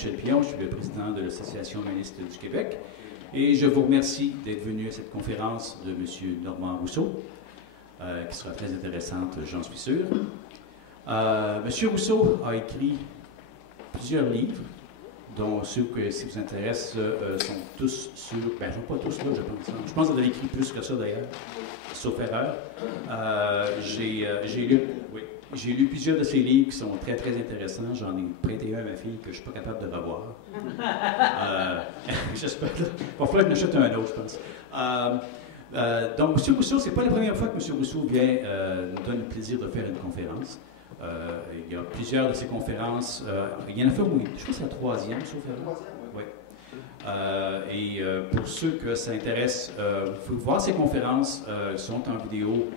Michel Pion, je suis le président de l'Association humaniste du Québec et je vous remercie d'être venu à cette conférence de M. Normand Rousseau, qui sera très intéressante, j'en suis sûr. M. Rousseau a écrit plusieurs livres, dont ceux que, si vous intéressent, sont tous sur... Ben, pas tous là, je pense. Je pense que vous avez écrit plus que ça, d'ailleurs, sauf erreur. J'ai lu plusieurs de ses livres qui sont très, très intéressants. J'en ai prêté un à ma fille que je ne suis pas capable de revoir. J'espère. Il va falloir que j'achète un autre, je pense. Donc, M. Rousseau, ce n'est pas la première fois que M. Rousseau vient nous donne le plaisir de faire une conférence. Il y a plusieurs de ces conférences. Il y en a fait, oui, je crois que c'est la troisième, sauf erreur. Oui. Pour ceux que ça intéresse, vous pouvez voir ces conférences sont en vidéo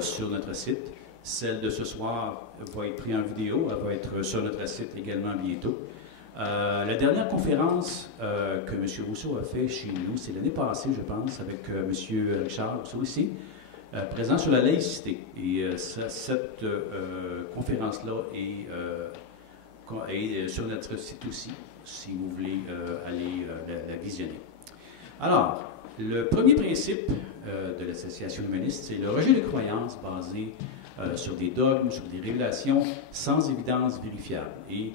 sur notre site. Celle de ce soir va être prise en vidéo, elle va être sur notre site également bientôt. La dernière conférence que M. Rousseau a fait chez nous, c'est l'année passée, je pense, avec M. Richard Rousseau ici, présent sur la laïcité. Et cette conférence-là est sur notre site aussi, si vous voulez aller la visionner. Alors, le premier principe de l'Association humaniste, c'est le rejet de croyances basé sur des dogmes, sur des révélations sans évidence vérifiable. Et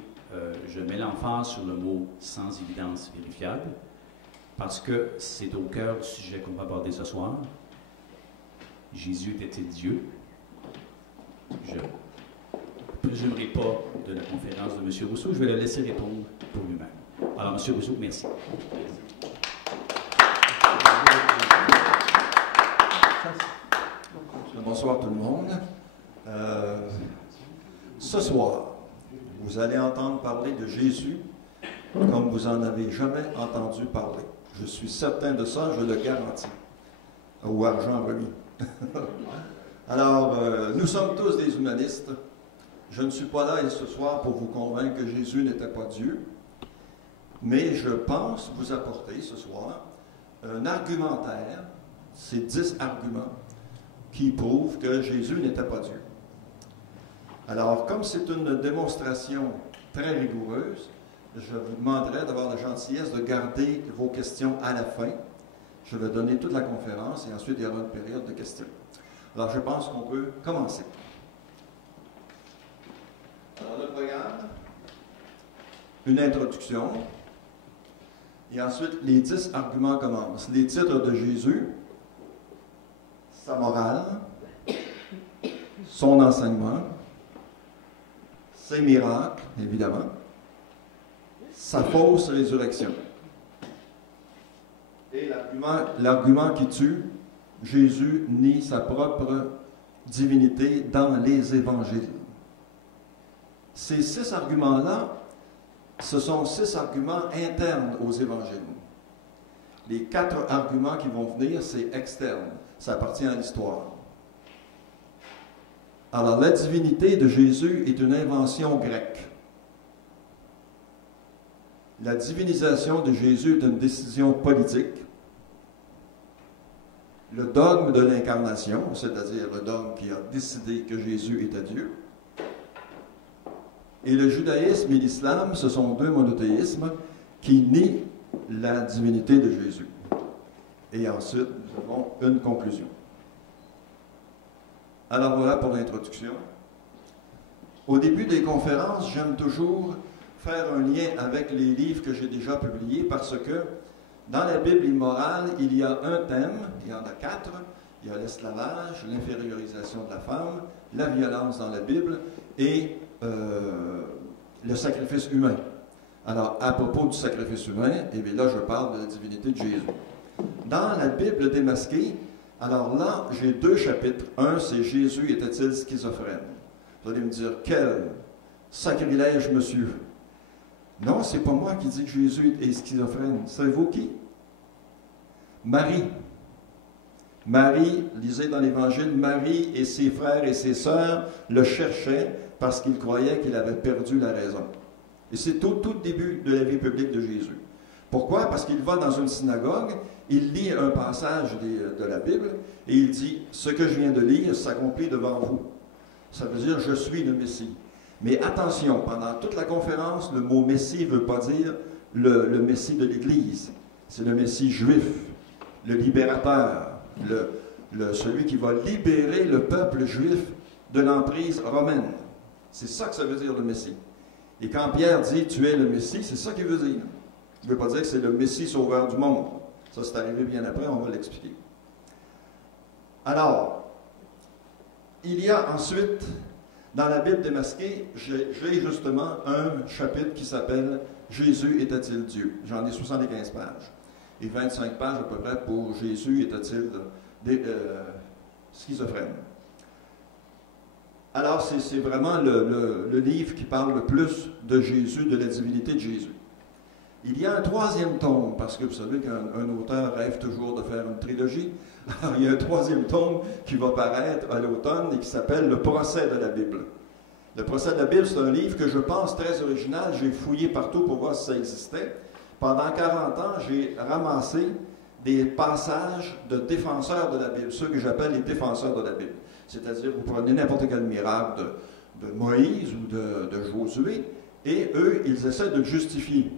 je mets l'emphase sur le mot « sans évidence vérifiable » parce que c'est au cœur du sujet qu'on va aborder ce soir. Jésus était-il Dieu? Je ne présumerai pas de la conférence de M. Rousseau, je vais le laisser répondre pour lui-même. Alors, M. Rousseau, merci. Bonsoir tout le monde. Ce soir, vous allez entendre parler de Jésus comme vous n'en avez jamais entendu parler. Je suis certain de ça, je le garantis. Ou argent remis. Alors, nous sommes tous des humanistes. Je ne suis pas là ce soir pour vous convaincre que Jésus n'était pas Dieu, mais je pense vous apporter ce soir un argumentaire, ces 10 arguments qui prouvent que Jésus n'était pas Dieu. Alors, comme c'est une démonstration très rigoureuse, je vous demanderai d'avoir la gentillesse de garder vos questions à la fin. Je vais donner toute la conférence et ensuite il y aura une période de questions. Alors, je pense qu'on peut commencer. Alors, le programme, une introduction, et ensuite les 10 arguments commencent. Les titres de Jésus, sa morale, son enseignement, ses miracles, évidemment, sa fausse résurrection. Et l'argument qui tue, Jésus nie sa propre divinité dans les évangiles. Ces 6 arguments-là, ce sont 6 arguments internes aux évangiles. Les 4 arguments qui vont venir, c'est externe. Ça appartient à l'histoire. Alors, la divinité de Jésus est une invention grecque. La divinisation de Jésus est une décision politique. Le dogme de l'incarnation, c'est-à-dire le dogme qui a décidé que Jésus était Dieu. Et le judaïsme et l'islam, ce sont 2 monothéismes qui nient la divinité de Jésus. Et ensuite, nous avons une conclusion. Alors voilà pour l'introduction. Au début des conférences, j'aime toujours faire un lien avec les livres que j'ai déjà publiés parce que dans la Bible immorale, il y a un thème, il y en a 4. Il y a l'esclavage, l'infériorisation de la femme, la violence dans la Bible et le sacrifice humain. Alors, à propos du sacrifice humain, et bien là, je parle de la divinité de Jésus. Dans la Bible démasquée, alors là, j'ai 2 chapitres. Un, c'est Jésus était-il schizophrène? Vous allez me dire, quel sacrilège, monsieur! Non, c'est pas moi qui dis que Jésus est schizophrène. Savez-vous qui? Marie. Marie, lisez dans l'Évangile, Marie et ses frères et ses sœurs le cherchaient parce qu'ils croyaient qu'il avait perdu la raison. Et c'est tout le début de la vie publique de Jésus. Pourquoi? Parce qu'il va dans une synagogue, il lit un passage de la Bible et il dit « Ce que je viens de lire s'accomplit devant vous. » Ça veut dire « Je suis le Messie. » Mais attention, pendant toute la conférence, le mot Messie ne veut pas dire le Messie de l'Église. C'est le Messie juif, le libérateur, celui qui va libérer le peuple juif de l'emprise romaine. C'est ça que ça veut dire le Messie. Et quand Pierre dit « tu es le Messie », c'est ça qu'il veut dire. Il ne veut pas dire que c'est le Messie sauveur du monde. Ça, c'est arrivé bien après, on va l'expliquer. Alors, il y a ensuite, dans la Bible démasquée, j'ai justement un chapitre qui s'appelle « Jésus était-il Dieu ». J'en ai 75 pages. Et 25 pages à peu près pour « Jésus était-il schizophrène ». Alors, c'est vraiment le livre qui parle le plus de Jésus, de la divinité de Jésus. Il y a un troisième tome, parce que vous savez qu'un auteur rêve toujours de faire une trilogie. Alors, il y a un troisième tome qui va paraître à l'automne et qui s'appelle « Le procès de la Bible ». Le procès de la Bible, c'est un livre que je pense très original. J'ai fouillé partout pour voir si ça existait. Pendant 40 ans, j'ai ramassé des passages de défenseurs de la Bible, ceux que j'appelle les défenseur de la Bible. C'est-à-dire, vous prenez n'importe quel miracle de Moïse ou de Josué, et eux, ils essaient de le justifier.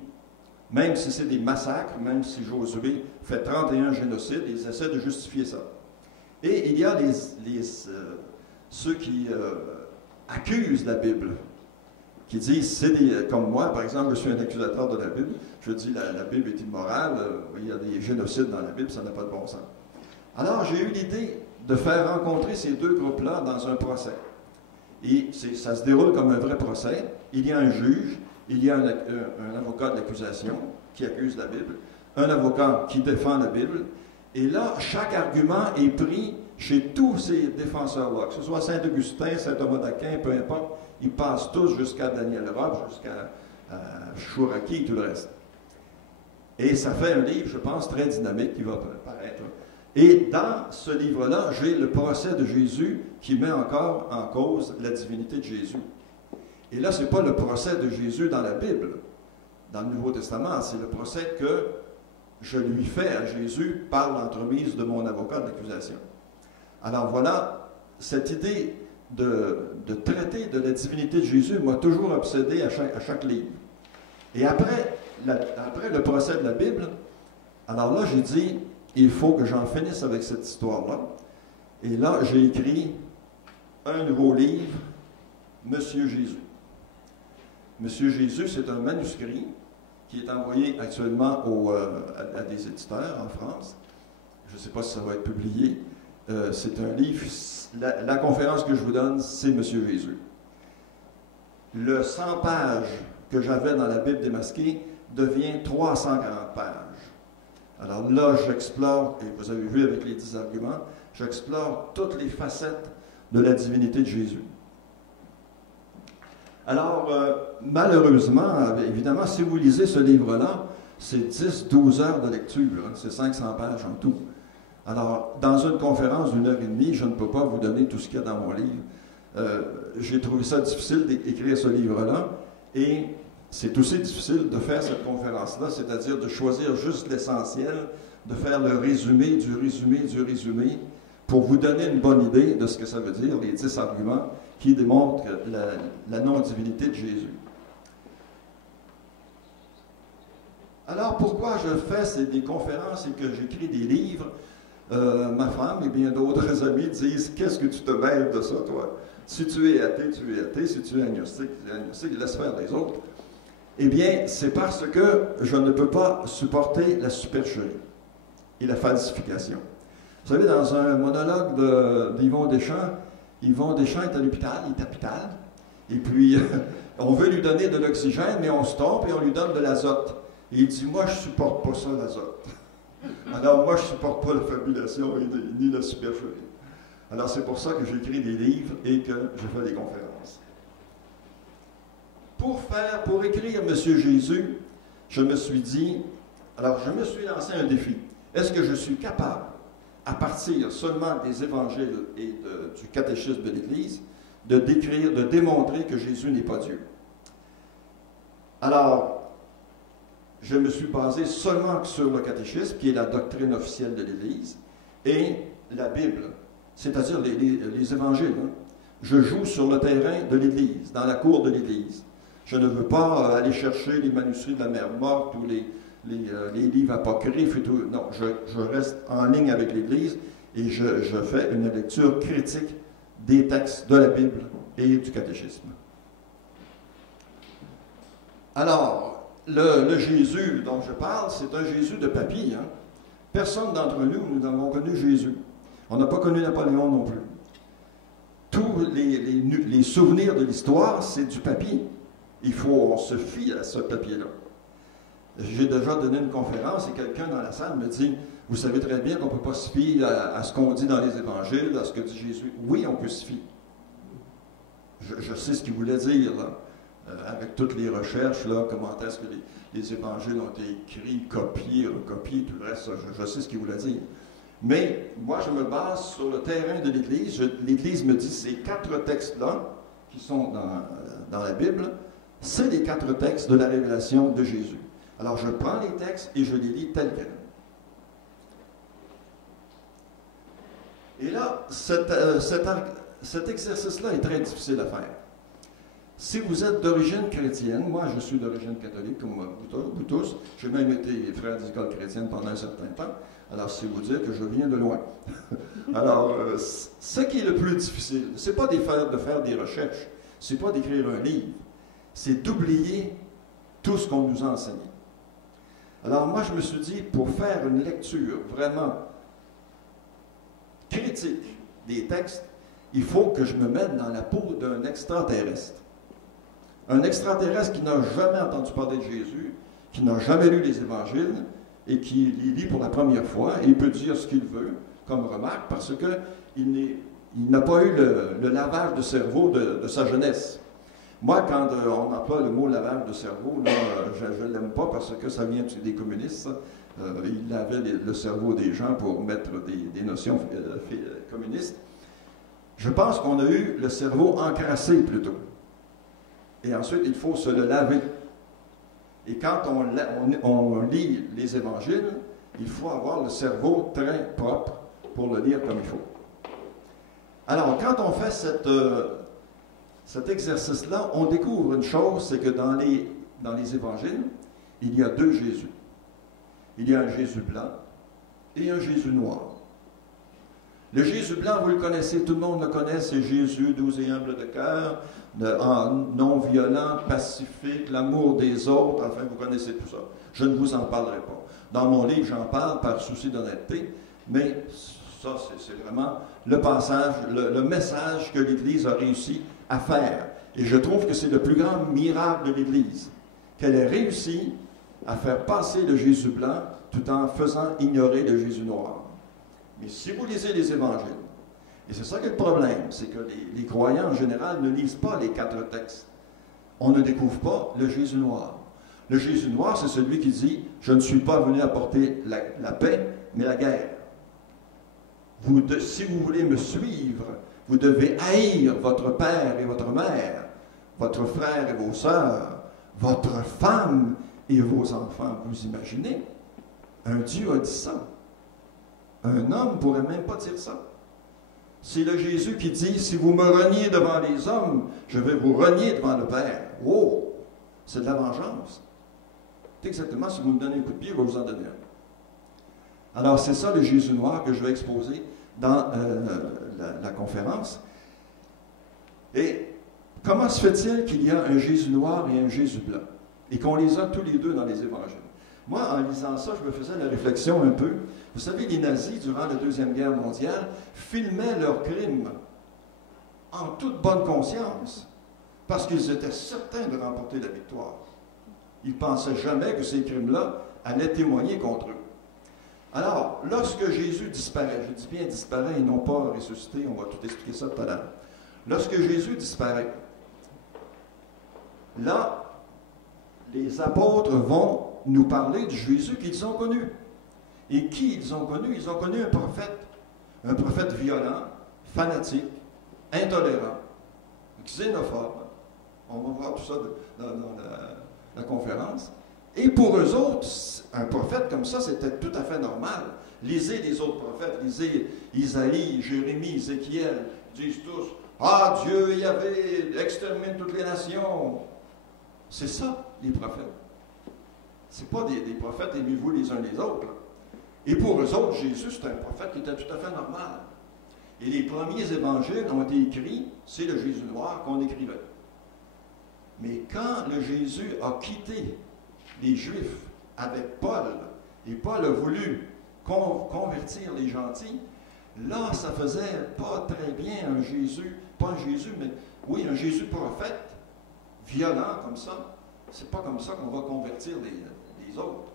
Même si c'est des massacres, même si Josué fait 31 génocides, ils essaient de justifier ça. Et il y a ceux qui accusent la Bible, qui disent, comme moi, par exemple, je suis un accusateur de la Bible, je dis la Bible est immorale, il y a des génocides dans la Bible, ça n'a pas de bon sens. Alors, j'ai eu l'idée de faire rencontrer ces deux groupes-là dans un procès. Et ça se déroule comme un vrai procès. Il y a un juge, il y a un avocat de l'accusation qui accuse la Bible, un avocat qui défend la Bible, et là, chaque argument est pris chez tous ces défenseurs-là, que ce soit Saint-Augustin, Saint-Thomas d'Aquin, peu importe, ils passent tous jusqu'à Daniel Rob, jusqu'à Chouraki et tout le reste. Et ça fait un livre, je pense, très dynamique qui va paraître. Et dans ce livre-là, j'ai le procès de Jésus qui met encore en cause la divinité de Jésus. Et là, ce n'est pas le procès de Jésus dans la Bible, dans le Nouveau Testament, c'est le procès que je lui fais à Jésus par l'entremise de mon avocat de l'accusation. Alors voilà, cette idée de traiter de la divinité de Jésus m'a toujours obsédé à chaque livre. Et après le procès de la Bible, alors là, j'ai dit, il faut que j'en finisse avec cette histoire-là. Et là, j'ai écrit un nouveau livre, Monsieur Jésus. Monsieur Jésus, c'est un manuscrit qui est envoyé actuellement à des éditeurs en France. Je ne sais pas si ça va être publié. C'est un livre, la conférence que je vous donne, c'est Monsieur Jésus. Le 100 pages que j'avais dans la Bible démasquée devient 340 pages. Alors là, j'explore, et vous avez vu avec les 10 arguments, j'explore toutes les facettes de la divinité de Jésus. Alors, malheureusement, évidemment, si vous lisez ce livre-là, c'est 10-12 heures de lecture, hein, c'est 500 pages en tout. Alors, dans une conférence d'une heure et demie, je ne peux pas vous donner tout ce qu'il y a dans mon livre. J'ai trouvé ça difficile d'écrire ce livre-là, et c'est aussi difficile de faire cette conférence-là, c'est-à-dire de choisir juste l'essentiel, de faire le résumé du résumé du résumé, pour vous donner une bonne idée de ce que ça veut dire, les 10 arguments qui démontrent la non-divinité de Jésus. Alors, pourquoi je fais des conférences et que j'écris des livres? Ma femme et bien d'autres amis disent, qu'est-ce que tu te mêles de ça, toi? Si tu es athée, tu es athée. Si tu es agnostique, tu es agnostique. Laisse faire les autres. Eh bien, c'est parce que je ne peux pas supporter la supercherie et la falsification. Vous savez, dans un monologue d'Yvon Deschamps est à l'hôpital, il est à l'hôpital, et puis on veut lui donner de l'oxygène, mais on se trompe et on lui donne de l'azote. Et il dit, moi, je ne supporte pas ça, l'azote. Alors, moi, je ne supporte pas la fabulation ni la supercherie. Alors, c'est pour ça que j'écris des livres et que je fais des conférences. Pour écrire Monsieur Jésus, je me suis dit, alors je me suis lancé un défi. Est-ce que je suis capable, à partir seulement des évangiles et du catéchisme de l'Église, de démontrer que Jésus n'est pas Dieu? Alors, je me suis basé seulement sur le catéchisme, qui est la doctrine officielle de l'Église, et la Bible, c'est-à-dire les évangiles. Hein. je joue sur le terrain de l'Église, dans la cour de l'Église. Je ne veux pas aller chercher les manuscrits de la mer morte ou les livres apocryphes et tout. Non, je reste en ligne avec l'Église et je fais une lecture critique des textes de la Bible et du catéchisme. Alors, le Jésus dont je parle, c'est un Jésus de papy. Hein? Personne d'entre nous n'avons connu Jésus. On n'a pas connu Napoléon non plus. Tous les souvenirs de l'histoire, c'est du papier. On se fie à ce papier-là. J'ai déjà donné une conférence et quelqu'un dans la salle me dit, vous savez très bien qu'on ne peut pas se fier à ce qu'on dit dans les évangiles, à ce que dit Jésus. Oui, on peut se fier. Je sais ce qu'il voulait dire, là, avec toutes les recherches, là, comment est-ce que les évangiles ont été écrits, copiés, recopiés, tout le reste, je sais ce qu'il voulait dire. Mais moi, je me base sur le terrain de l'Église. L'Église me dit, ces 4 textes-là, qui sont dans la Bible, c'est les 4 textes de la révélation de Jésus. Alors, je prends les textes et je les lis tels quels. Et là, cet exercice-là est très difficile à faire. Si vous êtes d'origine chrétienne, moi je suis d'origine catholique comme vous tous, j'ai même été frère d'école chrétienne pendant un certain temps, alors c'est vous dire que je viens de loin. Alors, ce qui est le plus difficile, c'est pas de faire des recherches, c'est pas d'écrire un livre, c'est d'oublier tout ce qu'on nous a enseigné. Alors moi je me suis dit, pour faire une lecture vraiment critique des textes, il faut que je me mette dans la peau d'un extraterrestre. Un extraterrestre qui n'a jamais entendu parler de Jésus, qui n'a jamais lu les évangiles et qui les lit pour la première fois et il peut dire ce qu'il veut comme remarque parce qu'il n'a pas eu le lavage de cerveau de sa jeunesse. Moi, quand on emploie le mot lavage de cerveau, là, je ne l'aime pas parce que ça vient des communistes. Ils lavaient le cerveau des gens pour mettre des notions communistes. Je pense qu'on a eu le cerveau encrassé plutôt. Et ensuite, il faut se le laver. Et quand on lit les évangiles, il faut avoir le cerveau très propre pour le lire comme il faut. Alors, quand on fait cet exercice-là, on découvre une chose, c'est que dans les évangiles, il y a 2 Jésus. Il y a un Jésus blanc et un Jésus noir. Le Jésus blanc, vous le connaissez, tout le monde le connaît, c'est Jésus, doux et humble de cœur, non violent, pacifique, l'amour des autres, enfin vous connaissez tout ça. Je ne vous en parlerai pas. Dans mon livre, j'en parle par souci d'honnêteté, mais ça, c'est vraiment le passage, le message que l'Église a réussi à faire. Et je trouve que c'est le plus grand miracle de l'Église, qu'elle ait réussi à faire passer le Jésus blanc tout en faisant ignorer le Jésus noir. Mais si vous lisez les évangiles, et c'est ça qui est le problème, c'est que les croyants en général ne lisent pas les 4 textes. On ne découvre pas le Jésus noir. Le Jésus noir, c'est celui qui dit « Je ne suis pas venu apporter la paix, mais la guerre. » Si vous voulez me suivre, vous devez haïr votre père et votre mère, votre frère et vos sœurs, votre femme et vos enfants. Vous imaginez? Un Dieu a dit ça. Un homme ne pourrait même pas dire ça. C'est le Jésus qui dit, si vous me reniez devant les hommes, je vais vous renier devant le Père. Oh! C'est de la vengeance. C'est exactement, si vous me donnez un coup de pied, je vais vous en donner un. Alors, c'est ça le Jésus noir que je vais exposer dans la conférence. Et comment se fait-il qu'il y a un Jésus noir et un Jésus blanc? Et qu'on les a tous les deux dans les évangiles? Moi, en lisant ça, je me faisais la réflexion un peu. Vous savez, les nazis, durant la Deuxième Guerre mondiale, filmaient leurs crimes en toute bonne conscience, parce qu'ils étaient certains de remporter la victoire. Ils ne pensaient jamais que ces crimes-là allaient témoigner contre eux. Alors, lorsque Jésus disparaît, je dis bien disparaît et non pas ressuscité, on va tout expliquer ça tout à l'heure. Lorsque Jésus disparaît, là, les apôtres vont nous parler du Jésus qu'ils ont connu. Et qui ils ont connu? Ils ont connu un prophète violent, fanatique, intolérant, xénophobe. On va voir tout ça dans la conférence. Et pour eux autres, un prophète comme ça, c'était tout à fait normal. Lisez les autres prophètes, lisez Isaïe, Jérémie, Ézéchiel, ils disent tous, Ah, Dieu, il y avait extermine toutes les nations. C'est ça, les prophètes. C'est pas des prophètes, aimez-vous les uns les autres. Là. Et pour eux autres, Jésus, c'est un prophète qui était tout à fait normal. Et les premiers évangiles ont été écrits, c'est le Jésus noir qu'on écrivait. Mais quand le Jésus a quitté les Juifs avec Paul, et Paul a voulu convertir les gentils, là, ça faisait pas très bien un Jésus, pas un Jésus, mais oui, un Jésus prophète, violent comme ça. C'est pas comme ça qu'on va convertir les autres.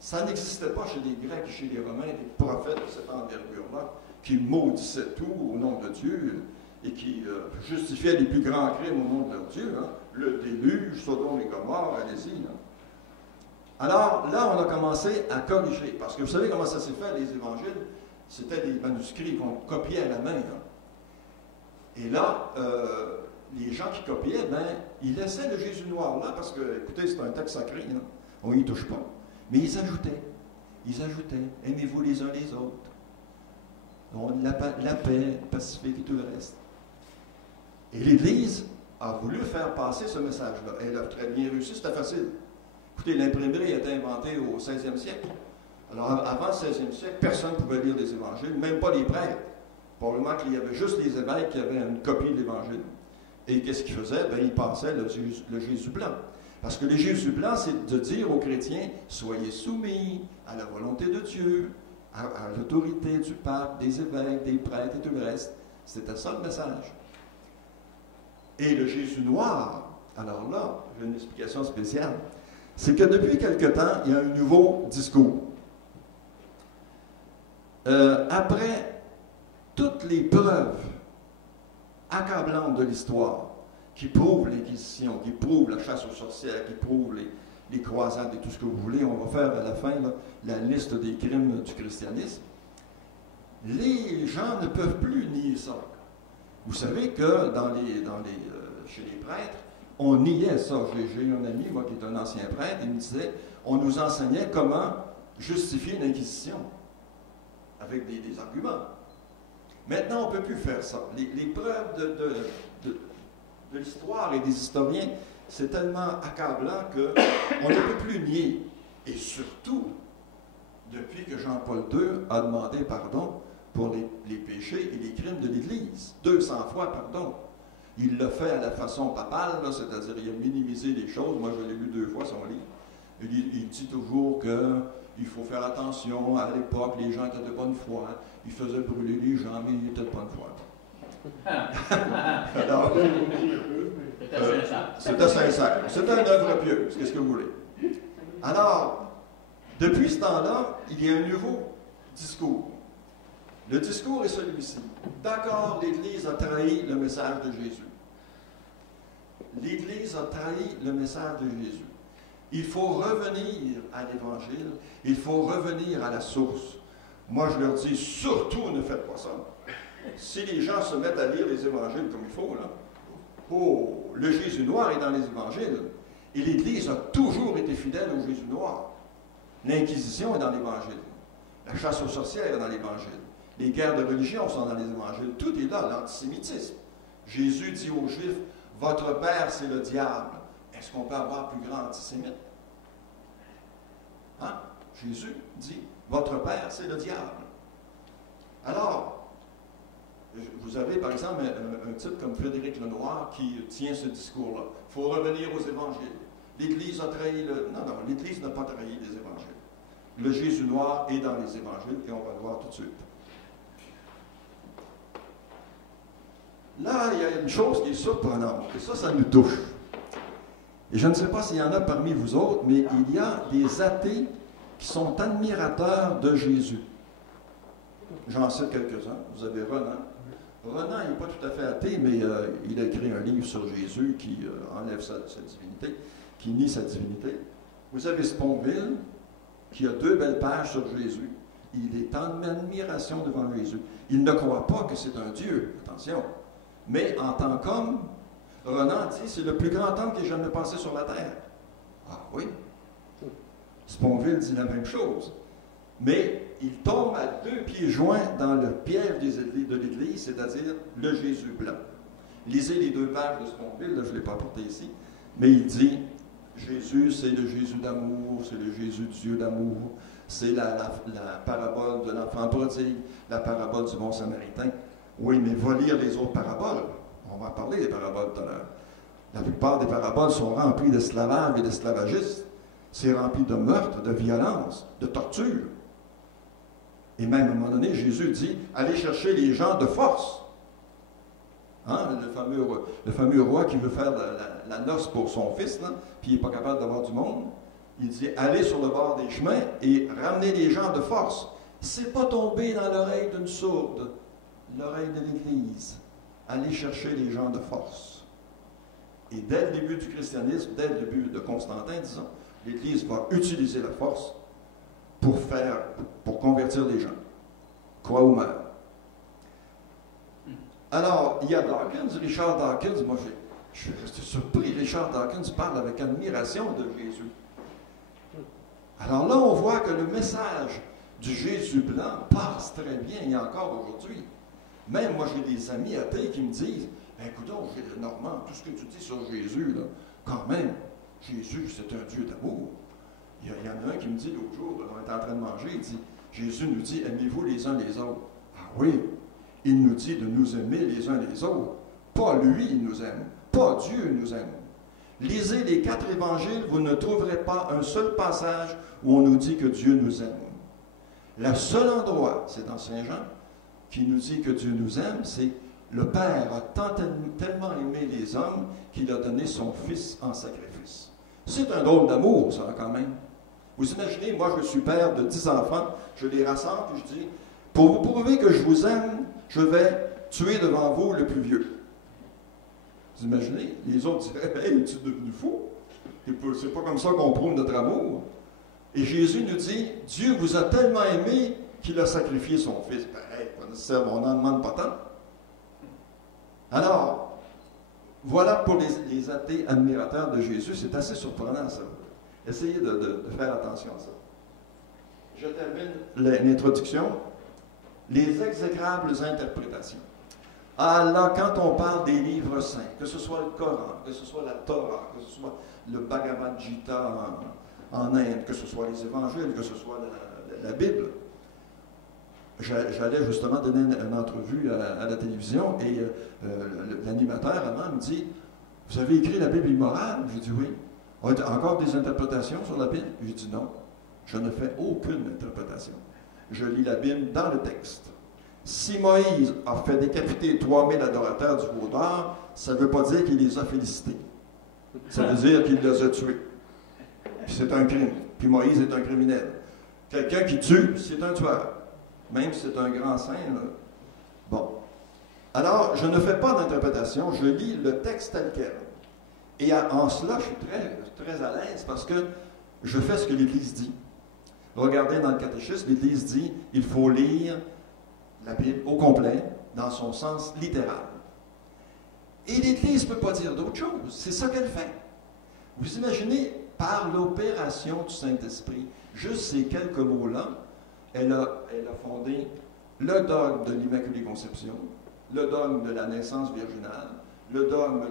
Ça n'existait pas chez les Grecs et chez les Romains, des prophètes de cette envergure-là, qui maudissaient tout au nom de Dieu et qui justifiaient les plus grands crimes au nom de leur Dieu. Hein? Le déluge, Sodome et Gomorrhe, allez-y. Alors là, on a commencé à corriger, parce que vous savez comment ça s'est fait, les évangiles, c'était des manuscrits qu'on copiait à la main. Hein? Et là, les gens qui copiaient, ben, ils laissaient le Jésus noir là, parce que, écoutez, c'est un texte sacré, hein? On n'y touche pas. Mais ils ajoutaient, aimez-vous les uns les autres. La paix, le pacifique et tout le reste. Et l'Église a voulu faire passer ce message-là. Elle a très bien réussi, c'était facile. Écoutez, l'imprimerie a été inventée au 16e siècle. Alors, avant le 16e siècle, personne ne pouvait lire des évangiles, même pas les prêtres. Probablement qu'il y avait juste les évêques qui avaient une copie de l'Évangile. Et qu'est-ce qu'ils faisaient? Ben, ils passaient le Jésus blanc. Parce que le Jésus blanc, c'est de dire aux chrétiens, soyez soumis à la volonté de Dieu, à l'autorité du pape, des évêques, des prêtres et tout le reste. C'était ça le message. Et le Jésus noir, alors là, j'ai une explication spéciale, c'est que depuis quelque temps, il y a un nouveau discours. Après toutes les preuves accablantes de l'histoire, qui prouvent l'Inquisition, qui prouvent la chasse aux sorcières, qui prouvent les croisades et tout ce que vous voulez, on va faire à la fin là, la liste des crimes du christianisme, les gens ne peuvent plus nier ça. Vous savez que chez les prêtres, on niait ça. J'ai un ami, moi, qui est un ancien prêtre, il me disait, on nous enseignait comment justifier l'Inquisition, avec des arguments. Maintenant, on ne peut plus faire ça. Les preuves de l'histoire et des historiens, c'est tellement accablant qu'on ne peut plus nier. Et surtout, depuis que Jean-Paul II a demandé pardon pour les péchés et les crimes de l'Église, 200 fois pardon. Il l'a fait à la façon papale, c'est-à-dire il a minimisé les choses. Moi, je l'ai lu 2 fois, son livre. Il dit toujours qu'il faut faire attention. À l'époque, les gens étaient de bonne foi. Ils faisaient brûler les gens, mais ils étaient de bonne foi. Alors, c'était sincère. C'était une œuvre pieuse. Qu'est-ce que vous voulez? Alors, depuis ce temps-là, il y a un nouveau discours. Le discours est celui-ci. D'accord, l'Église a trahi le message de Jésus. L'Église a trahi le message de Jésus. Il faut revenir à l'Évangile. Il faut revenir à la source. Moi, je leur dis, surtout ne faites pas ça. Si les gens se mettent à lire les Évangiles comme il faut, là, oh, le Jésus noir est dans les Évangiles. Et l'Église a toujours été fidèle au Jésus noir. L'Inquisition est dans l'Évangile. La chasse aux sorcières est dans l'Évangile. Les guerres de religion sont dans les Évangiles. Tout est là, l'antisémitisme. Jésus dit aux Juifs, votre père, c'est le diable. Est-ce qu'on peut avoir plus grand antisémite? Hein? Jésus dit, votre père, c'est le diable. Alors, vous avez par exemple un type comme Frédéric Lenoir qui tient ce discours-là. Il faut revenir aux Évangiles. L'Église a trahi le... Non, l'Église n'a pas trahi les Évangiles. Le Jésus noir est dans les Évangiles et on va le voir tout de suite. Là, il y a une chose qui est surprenante, et ça nous touche. Et je ne sais pas s'il y en a parmi vous autres, mais il y a des athées qui sont admirateurs de Jésus. J'en cite quelques-uns. Vous avez Renan. Renan n'est pas tout à fait athée, mais il a écrit un livre sur Jésus qui enlève sa divinité, qui nie sa divinité. Vous avez Sponville, qui a 2 belles pages sur Jésus. Il est en admiration devant Jésus. Il ne croit pas que c'est un Dieu, attention. Mais en tant qu'homme, Renan dit, c'est le plus grand homme qui ait jamais passé sur la terre. Ah oui. Sponville dit la même chose. Mais il tombe à 2 pieds joints dans le piège de l'Église, c'est-à-dire le Jésus blanc. Lisez les 2 pages de Sponville, là, je ne l'ai pas apporté ici, mais il dit, Jésus, c'est le Jésus d'amour, c'est le Jésus Dieu d'amour, c'est la parabole de l'enfant prodigue, la parabole du bon samaritain. Oui, mais va lire les autres paraboles. On va en parler des paraboles tout à l'heure. La plupart des paraboles sont remplies d'esclavage et d'esclavagistes. C'est rempli de meurtres, de violence, de torture. Et même à un moment donné, Jésus dit, allez chercher les gens de force. Hein? Le fameux roi qui veut faire la noce pour son fils, là, puis il n'est pas capable d'avoir du monde. Il dit, allez sur le bord des chemins et ramenez les gens de force. C'est pas tomber dans l'oreille d'une sourde, l'oreille de l'Église. Allez chercher les gens de force. Et dès le début du christianisme, dès le début de Constantin, disons, l'Église va utiliser la force pour convertir les gens. Croix ou meurt. Alors, il y a Dawkins, Richard Dawkins, moi je suis resté surpris. Richard Dawkins parle avec admiration de Jésus. Alors là, on voit que le message du Jésus blanc passe très bien, et encore aujourd'hui. Même moi, j'ai des amis athées qui me disent, écoutons, Normand, tout ce que tu dis sur Jésus, là, quand même, Jésus, c'est un Dieu d'amour. Il y en a un qui me dit l'autre jour, on était en train de manger, il dit, Jésus nous dit, aimez-vous les uns les autres. Ah oui, il nous dit de nous aimer les uns les autres. Pas lui, il nous aime. Pas Dieu, il nous aime. Lisez les 4 évangiles, vous ne trouverez pas un seul passage où on nous dit que Dieu nous aime. Le seul endroit, c'est dans Saint Jean, qui nous dit que Dieu nous aime, c'est le Père a tellement aimé les hommes qu'il a donné son Fils en sacrifice. C'est un drôle d'amour, ça, quand même. Vous imaginez, moi, je suis père de 10 enfants, je les rassemble et je dis, pour vous prouver que je vous aime, je vais tuer devant vous le plus vieux. Vous imaginez? Les autres diraient, hey, tu es devenu fou? C'est pas comme ça qu'on prouve notre amour. Et Jésus nous dit, Dieu vous a tellement aimé qu'il a sacrifié son Fils. Ben, hey, pas nécessaire, on n'en demande pas tant. Alors, voilà pour les athées admirateurs de Jésus, c'est assez surprenant ça. Essayez de faire attention à ça. Je termine l'introduction. Les exécrables interprétations. Ah là, quand on parle des livres saints, que ce soit le Coran, que ce soit la Torah, que ce soit le Bhagavad Gita en Inde, que ce soit les évangiles, que ce soit la Bible, j'allais justement donner une entrevue à la télévision et l'animateur avant me dit, vous avez écrit la Bible immorale? J'ai dit oui. Encore des interprétations sur la Bible? J'ai dit non, je ne fais aucune interprétation. Je lis la Bible dans le texte. Si Moïse a fait décapiter 3000 adorateurs du veau d'or, ça ne veut pas dire qu'il les a félicités. Ça veut dire qu'il les a tués. Puis c'est un crime. Puis Moïse est un criminel. Quelqu'un qui tue, c'est un tueur. Même si c'est un grand saint. Là. Bon. Alors, je ne fais pas d'interprétation, je lis le texte tel quel. Et en cela, je suis très, très à l'aise parce que je fais ce que l'Église dit. Regardez dans le catéchisme, l'Église dit il faut lire la Bible au complet, dans son sens littéral. Et l'Église ne peut pas dire d'autre chose. C'est ça qu'elle fait. Vous imaginez, par l'opération du Saint-Esprit, juste ces quelques mots-là, elle a fondé le dogme de l'Immaculée Conception, le dogme de la naissance virginale, le dogme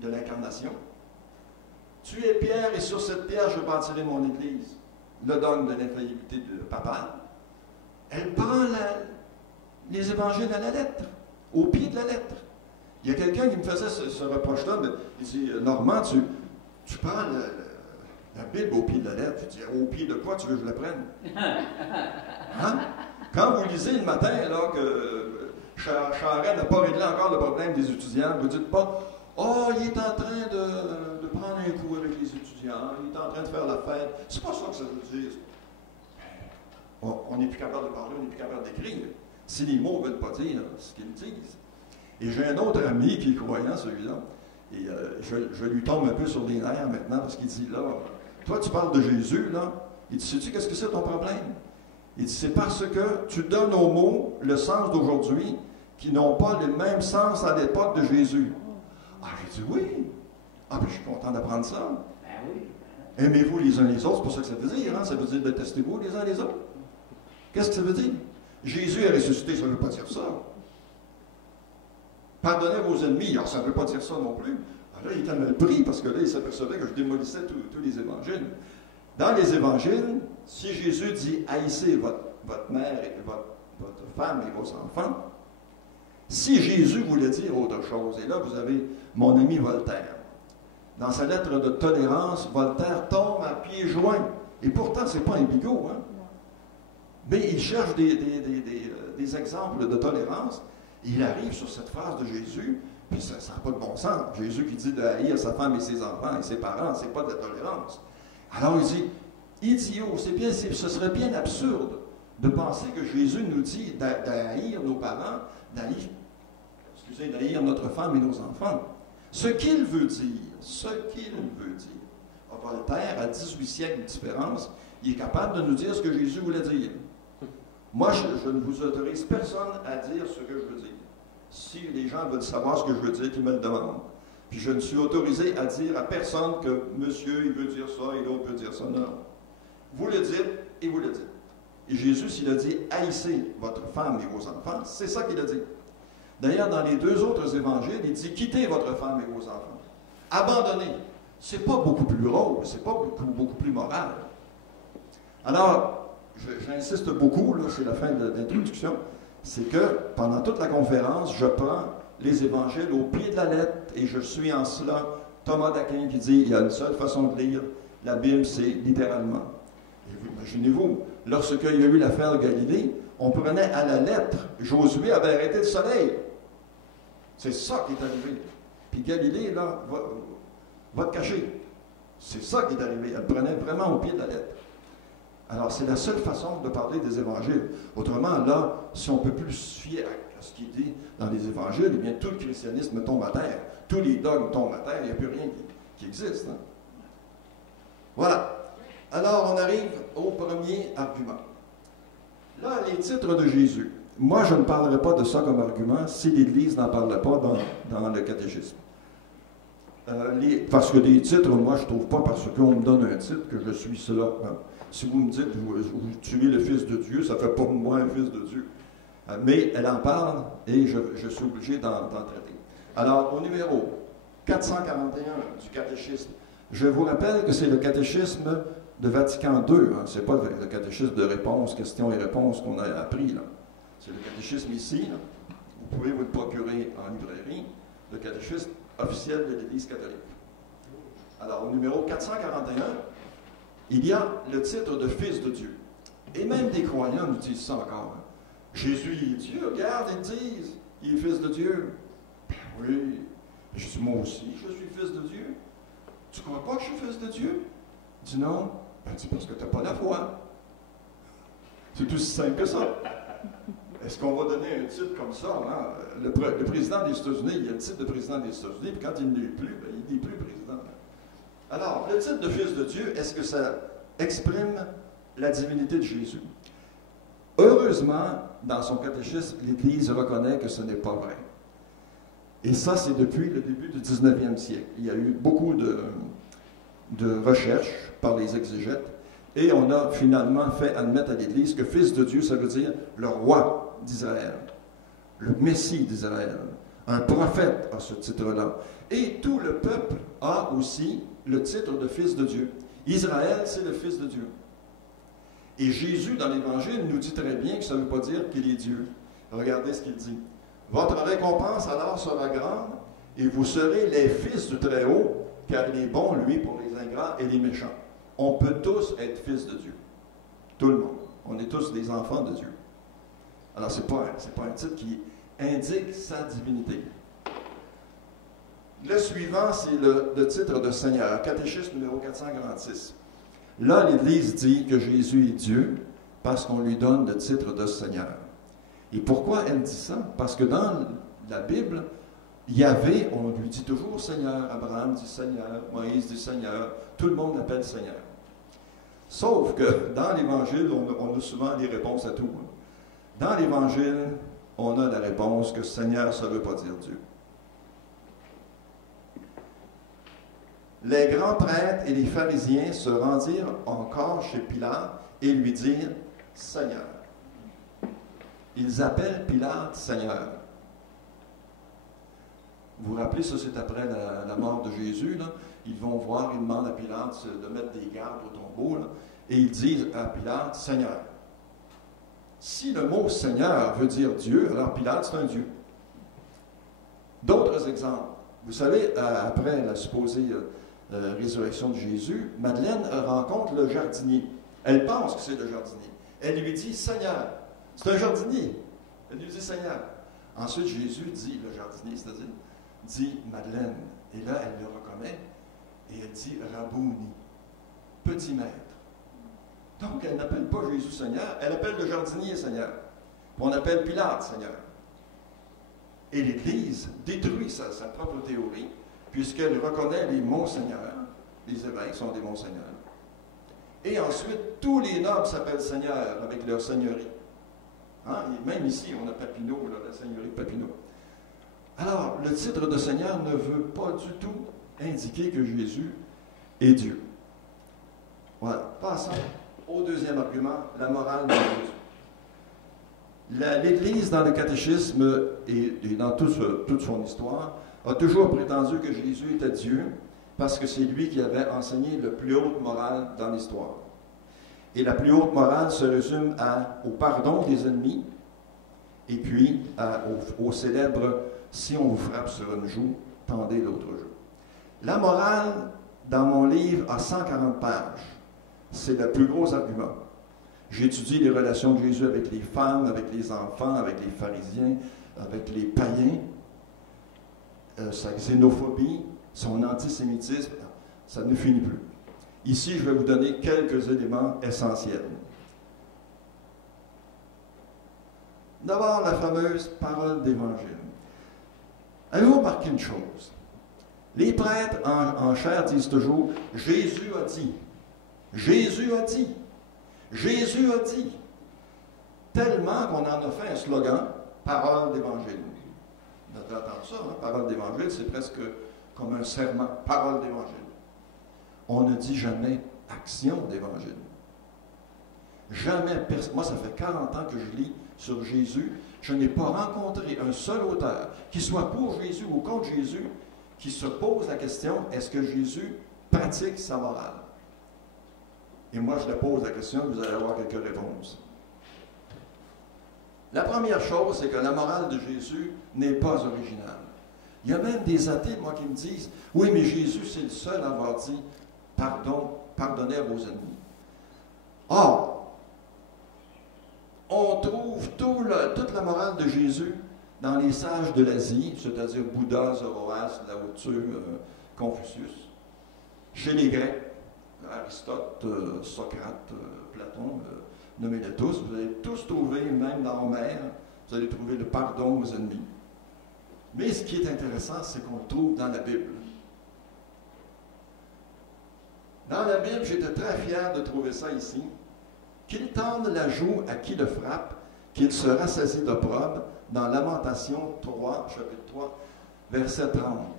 de l'incarnation. Tu es Pierre et sur cette pierre je bâtirai mon Église. Le dogme de l'infaillibilité papale. Elle prend les évangiles à la lettre, au pied de la lettre. Il y a quelqu'un qui me faisait ce reproche-là, mais il dit, Normand, tu prends la Bible au pied de la lettre. Je dis, au pied de quoi tu veux que je la prenne? Hein? Quand vous lisez le matin, là, que Charest n'a pas réglé encore le problème des étudiants, vous ne dites pas, oh, il est en train de prendre un coup avec les étudiants, il est en train de faire la fête. C'est pas ça que ça veut dire. On n'est plus capable de parler, on n'est plus capable d'écrire. Si les mots ne veulent pas dire ce qu'ils disent. Et j'ai un autre ami qui est croyant, celui-là, et je lui tombe un peu sur les nerfs maintenant, parce qu'il dit, là, toi tu parles de Jésus, là, il dit, sais-tu qu'est-ce que c'est ton problème? Il dit, c'est parce que tu donnes aux mots le sens d'aujourd'hui qui n'ont pas le même sens à l'époque de Jésus. Ah, j'ai dit, oui. Ah, puis je suis content d'apprendre ça. Ben oui. Aimez-vous les uns les autres, c'est pour ça que ça veut dire, hein? Ça veut dire détestez-vous les uns les autres. Qu'est-ce que ça veut dire? Jésus est ressuscité, ça ne veut pas dire ça. Pardonnez vos ennemis. Alors, ça ne veut pas dire ça non plus. Alors là, il était mal pris parce que là, il s'apercevait que je démolissais tous les évangiles. Dans les évangiles, si Jésus dit haïssez votre mère et votre femme et vos enfants, si Jésus voulait dire autre chose, et là vous avez mon ami Voltaire. Dans sa lettre de tolérance, Voltaire tombe à pieds joints. Et pourtant, ce n'est pas un bigot, hein? Mais il cherche des exemples de tolérance. Il arrive sur cette phrase de Jésus, puis ça n'a pas de bon sens. Jésus qui dit de haïr sa femme et ses enfants et ses parents, ce n'est pas de la tolérance. Alors il dit, idiot, ce serait bien absurde de penser que Jésus nous dit d'haïr nos parents, d'haïr notre femme et nos enfants. Ce qu'il veut dire, Voltaire, à 18 siècles de différence, il est capable de nous dire ce que Jésus voulait dire. Moi, je ne vous autorise personne à dire ce que je veux dire. Si les gens veulent savoir ce que je veux dire, qu'ils me le demandent. Puis je ne suis autorisé à dire à personne que monsieur, il veut dire ça et l'autre veut dire ça. Non. Vous le dites et vous le dites. Et Jésus, s'il a dit haïssez votre femme et vos enfants, c'est ça qu'il a dit. D'ailleurs, dans les deux autres évangiles, il dit quittez votre femme et vos enfants. Abandonnez. C'est pas beaucoup plus rôle, c'est pas beaucoup plus moral. Alors, j'insiste beaucoup, là, c'est la fin de l'introduction, c'est que pendant toute la conférence, je prends les évangiles au pied de la lettre et je suis en cela Thomas d'Aquin qui dit il y a une seule façon de lire la Bible, c'est littéralement. Et vous imaginez-vous, lorsqu'il y a eu l'affaire de Galilée, on prenait à la lettre Josué avait arrêté le soleil. C'est ça qui est arrivé. Puis Galilée, là, va te cacher. C'est ça qui est arrivé. Elle prenait vraiment au pied de la lettre. Alors, c'est la seule façon de parler des évangiles. Autrement, là, si on ne peut plus se fier à ce qui est dit dans les évangiles, eh bien, tout le christianisme tombe à terre. Tous les dogmes tombent à terre. Il n'y a plus rien qui existe. Hein? Voilà. Alors, on arrive au premier argument. Là, les titres de Jésus. Moi, je ne parlerai pas de ça comme argument si l'Église n'en parlait pas dans le catéchisme. Parce que des titres, moi, je ne trouve pas parce qu'on me donne un titre que je suis cela. Si vous me dites vous tuez le Fils de Dieu, ça ne fait pas de moi un Fils de Dieu. Mais elle en parle et je suis obligé d'en traiter. Alors, au numéro 441 du catéchisme, je vous rappelle que c'est le catéchisme de Vatican II. Hein. Ce n'est pas le catéchisme de réponse, questions et réponses qu'on a appris. Là. C'est le catéchisme ici. Là. Vous pouvez vous le procurer en librairie. Le catéchisme officiel de l'Église catholique. Alors, au numéro 441, il y a le titre de Fils de Dieu. Et même des croyants nous disent ça encore. Hein. Jésus, il est Dieu. Regarde, ils disent, il est Fils de Dieu. Oui. Je dis, moi aussi, je suis Fils de Dieu. Tu ne crois pas que je suis Fils de Dieu? Il dit non. Ben, c'est parce que tu n'as pas la foi. C'est aussi simple que ça. Est-ce qu'on va donner un titre comme ça? Hein? Le président des États-Unis, il y a le titre de président des États-Unis, puis quand il ne l'est plus, ben, il n'est plus président. Alors, le titre de Fils de Dieu, est-ce que ça exprime la divinité de Jésus? Heureusement, dans son catéchisme, l'Église reconnaît que ce n'est pas vrai. Et ça, c'est depuis le début du 19e siècle. Il y a eu beaucoup de recherches par les exégètes, et on a finalement fait admettre à l'Église que Fils de Dieu, ça veut dire le roi d'Israël, le Messie d'Israël. Un prophète a ce titre-là. Et tout le peuple a aussi le titre de Fils de Dieu. Israël, c'est le Fils de Dieu. Et Jésus, dans l'Évangile, nous dit très bien que ça ne veut pas dire qu'il est Dieu. Regardez ce qu'il dit. Votre récompense alors sera grande, et vous serez les fils du Très-Haut, car il est bon, lui, pour les ingrats et les méchants. On peut tous être fils de Dieu. Tout le monde. On est tous des enfants de Dieu. Alors, ce n'est pas un titre qui indique sa divinité. Le suivant, c'est le titre de Seigneur, catéchisme numéro 446. Là, l'Église dit que Jésus est Dieu parce qu'on lui donne le titre de Seigneur. Et pourquoi elle dit ça? Parce que dans la Bible, Yahvé, on lui dit toujours Seigneur. Abraham dit Seigneur, Moïse dit Seigneur, tout le monde l'appelle Seigneur. Sauf que dans l'Évangile, on a souvent des réponses à tout. Dans l'Évangile, on a la réponse que Seigneur, ça ne veut pas dire Dieu. Les grands prêtres et les pharisiens se rendirent encore chez Pilate et lui dirent Seigneur. Ils appellent Pilate Seigneur. Vous vous rappelez, ça c'est après la mort de Jésus, là. Ils vont voir, ils demandent à Pilate de mettre des gardes au tombeau, là, et ils disent à Pilate, Seigneur. Si le mot Seigneur veut dire Dieu, alors Pilate c'est un Dieu. D'autres exemples. Vous savez, après la supposée résurrection de Jésus, Madeleine rencontre le jardinier. Elle pense que c'est le jardinier. Elle lui dit Seigneur. C'est un jardinier. Elle lui dit Seigneur. Ensuite, Jésus dit, le jardinier, c'est-à-dire, dit Madeleine. Et là, elle le reconnaît et elle dit Rabouni, petit maître. Donc, elle n'appelle pas Jésus Seigneur, elle appelle le jardinier Seigneur. Puis on appelle Pilate Seigneur. Et l'Église détruit sa propre théorie, puisqu'elle reconnaît les monseigneurs. Les évêques sont des monseigneurs. Et ensuite, tous les nobles s'appellent Seigneur avec leur seigneurie. Hein? Et même ici, on a Papineau, là, la seigneurie de Papineau. Alors, le titre de Seigneur ne veut pas du tout indiquer que Jésus est Dieu. Voilà. Passons au deuxième argument, la morale de Jésus. L'Église, dans le catéchisme et dans toute son histoire, a toujours prétendu que Jésus était Dieu parce que c'est lui qui avait enseigné le plus haute morale dans l'histoire. Et la plus haute morale se résume au pardon des ennemis et puis au célèbre « si on vous frappe sur une joue, tendez l'autre joue ». La morale, dans mon livre, a 140 pages. C'est le plus gros argument. J'étudie les relations de Jésus avec les femmes, avec les enfants, avec les pharisiens, avec les païens, sa xénophobie, son antisémitisme, ça ne finit plus. Ici, je vais vous donner quelques éléments essentiels. D'abord, la fameuse parole d'Évangile. Avez-vous remarqué une chose? Les prêtres en chair disent toujours « Jésus a dit ». Jésus a dit. Jésus a dit. Tellement qu'on en a fait un slogan, parole d'évangile. Vous avez entendu ça, hein? Parole d'évangile, c'est presque comme un serment, parole d'évangile. On ne dit jamais action d'évangile. Jamais, moi ça fait 40 ans que je lis sur Jésus, je n'ai pas rencontré un seul auteur, qui soit pour Jésus ou contre Jésus, qui se pose la question, est-ce que Jésus pratique sa morale? Et moi, je la pose la question, vous allez avoir quelques réponses. La première chose, c'est que la morale de Jésus n'est pas originale. Il y a même des athées, moi, qui me disent, oui, mais Jésus, c'est le seul à avoir dit, pardonnez à vos ennemis. Or, on trouve toute la morale de Jésus dans les sages de l'Asie, c'est-à-dire Bouddha, Zoroastre, Lao Tzu, Confucius, chez les Grecs, Aristote, Socrate, Platon, nommez-les tous, vous allez tous trouver, même dans Homère, vous allez trouver le pardon aux ennemis. Mais ce qui est intéressant, c'est qu'on le trouve dans la Bible. Dans la Bible, j'étais très fier de trouver ça ici. Qu'il tende la joue à qui le frappe, qu'il se rassasie d'opprobre, dans Lamentation 3, chapitre 3, verset 30.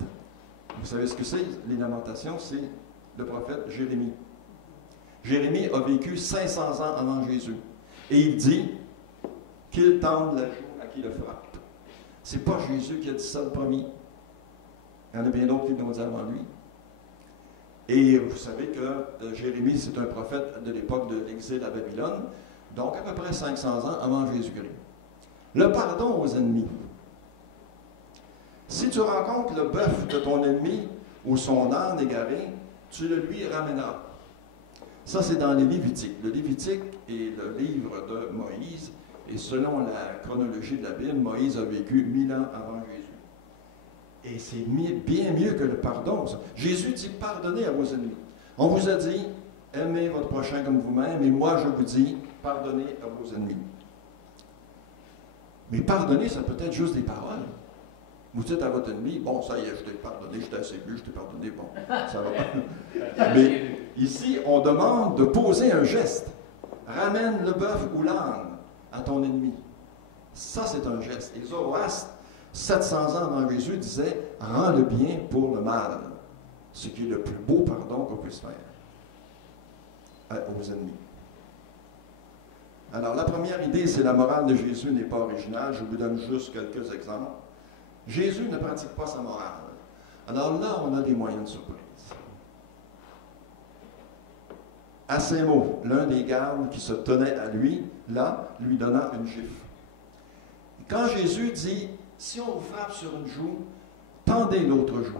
Vous savez ce que c'est, les Lamentations? C'est le prophète Jérémie. Jérémie a vécu 500 ans avant Jésus. Et il dit qu'il tende la joue à qui le frappe. Ce n'est pas Jésus qui a dit ça le premier. Il y en a bien d'autres qui l'ont dit avant lui. Et vous savez que Jérémie, c'est un prophète de l'époque de l'exil à Babylone, donc à peu près 500 ans avant Jésus-Christ. Le pardon aux ennemis. Si tu rencontres le bœuf de ton ennemi ou son âne égaré, tu le lui ramèneras. Ça, c'est dans les Lévitiques. Le Lévitique est le livre de Moïse, et selon la chronologie de la Bible, Moïse a vécu 1000 ans avant Jésus. Et c'est bien mieux que le pardon. Ça. Jésus dit « Pardonnez à vos ennemis ». On vous a dit « Aimez votre prochain comme vous-même », et moi je vous dis « Pardonnez à vos ennemis ». Mais pardonner, ça peut être juste des paroles. Vous dites à votre ennemi, bon, ça y est, je t'ai pardonné, je t'ai assez bu, je t'ai pardonné, bon, ça va pas. Mais ici, on demande de poser un geste. Ramène le bœuf ou l'âne à ton ennemi. Ça, c'est un geste. Et Zoroastre, 700 ans avant Jésus, disait, rends le bien pour le mal. Ce qui est le plus beau pardon qu'on puisse faire aux ennemis. Alors, la première idée, c'est la morale de Jésus n'est pas originale. Je vous donne juste quelques exemples. Jésus ne pratique pas sa morale. Alors là, on a des moyens de surprise. À ces mots, l'un des gardes qui se tenait à lui, là, lui donna une gifle. Quand Jésus dit, si on vous frappe sur une joue, tendez l'autre joue.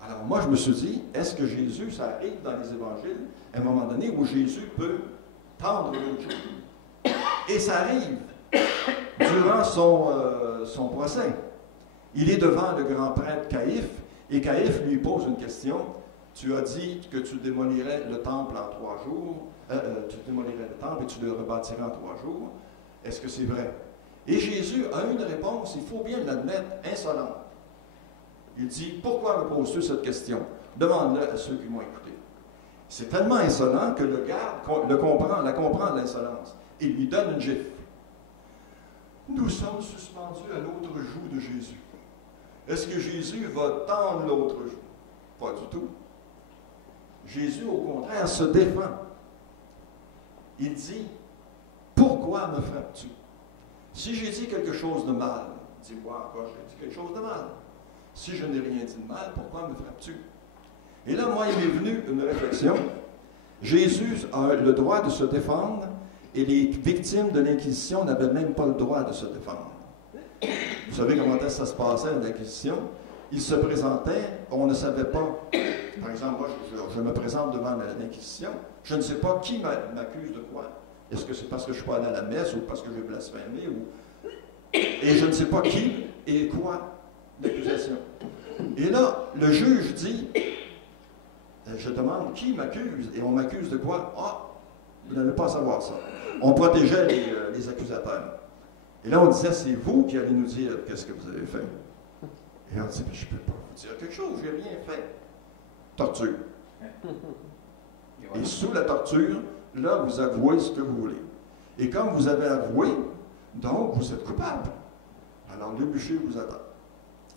Alors moi, je me suis dit, est-ce que Jésus, ça arrive dans les évangiles, à un moment donné, où Jésus peut tendre l'autre joue? Et ça arrive durant son procès. Il est devant le grand prêtre Caïphe, et Caïphe lui pose une question. Tu as dit que tu démolirais le temple en 3 jours, tu démolirais le temple et tu le rebâtirais en 3 jours. Est-ce que c'est vrai? Et Jésus a une réponse, il faut bien l'admettre, insolente. Il dit, pourquoi me poses-tu cette question? Demande-le à ceux qui m'ont écouté. C'est tellement insolent que le garde la comprend l'insolence, et lui donne une gifle. Nous sommes suspendus à l'autre joue de Jésus. Est-ce que Jésus va tendre l'autre joue? Pas du tout. Jésus, au contraire, se défend. Il dit, pourquoi me frappes-tu? Si j'ai dit quelque chose de mal, dis-moi encore, j'ai dit quelque chose de mal. Si je n'ai rien dit de mal, pourquoi me frappes-tu? Et là, moi, il m'est venu une réflexion. Jésus a le droit de se défendre et les victimes de l'Inquisition n'avaient même pas le droit de se défendre. Vous savez comment est-ce que ça se passait à l'Inquisition? Ils se présentaient, on ne savait pas. Par exemple, moi, je me présente devant l'Inquisition, je ne sais pas qui m'accuse de quoi. Est-ce que c'est parce que je ne suis pas allé à la messe ou parce que j'ai blasphémé? Et je ne sais pas qui et quoi l'accusation. Et là, le juge dit, je demande qui m'accuse et on m'accuse de quoi? Ah, vous n'allez pas savoir ça. On protégeait les accusateurs. Et là, on disait, c'est vous qui allez nous dire qu'est-ce que vous avez fait. Et on dit, je ne peux pas vous dire quelque chose, je n'ai rien fait. Torture. Et sous la torture, là, vous avouez ce que vous voulez. Et comme vous avez avoué, donc vous êtes coupable. Alors le bûcher vous attend.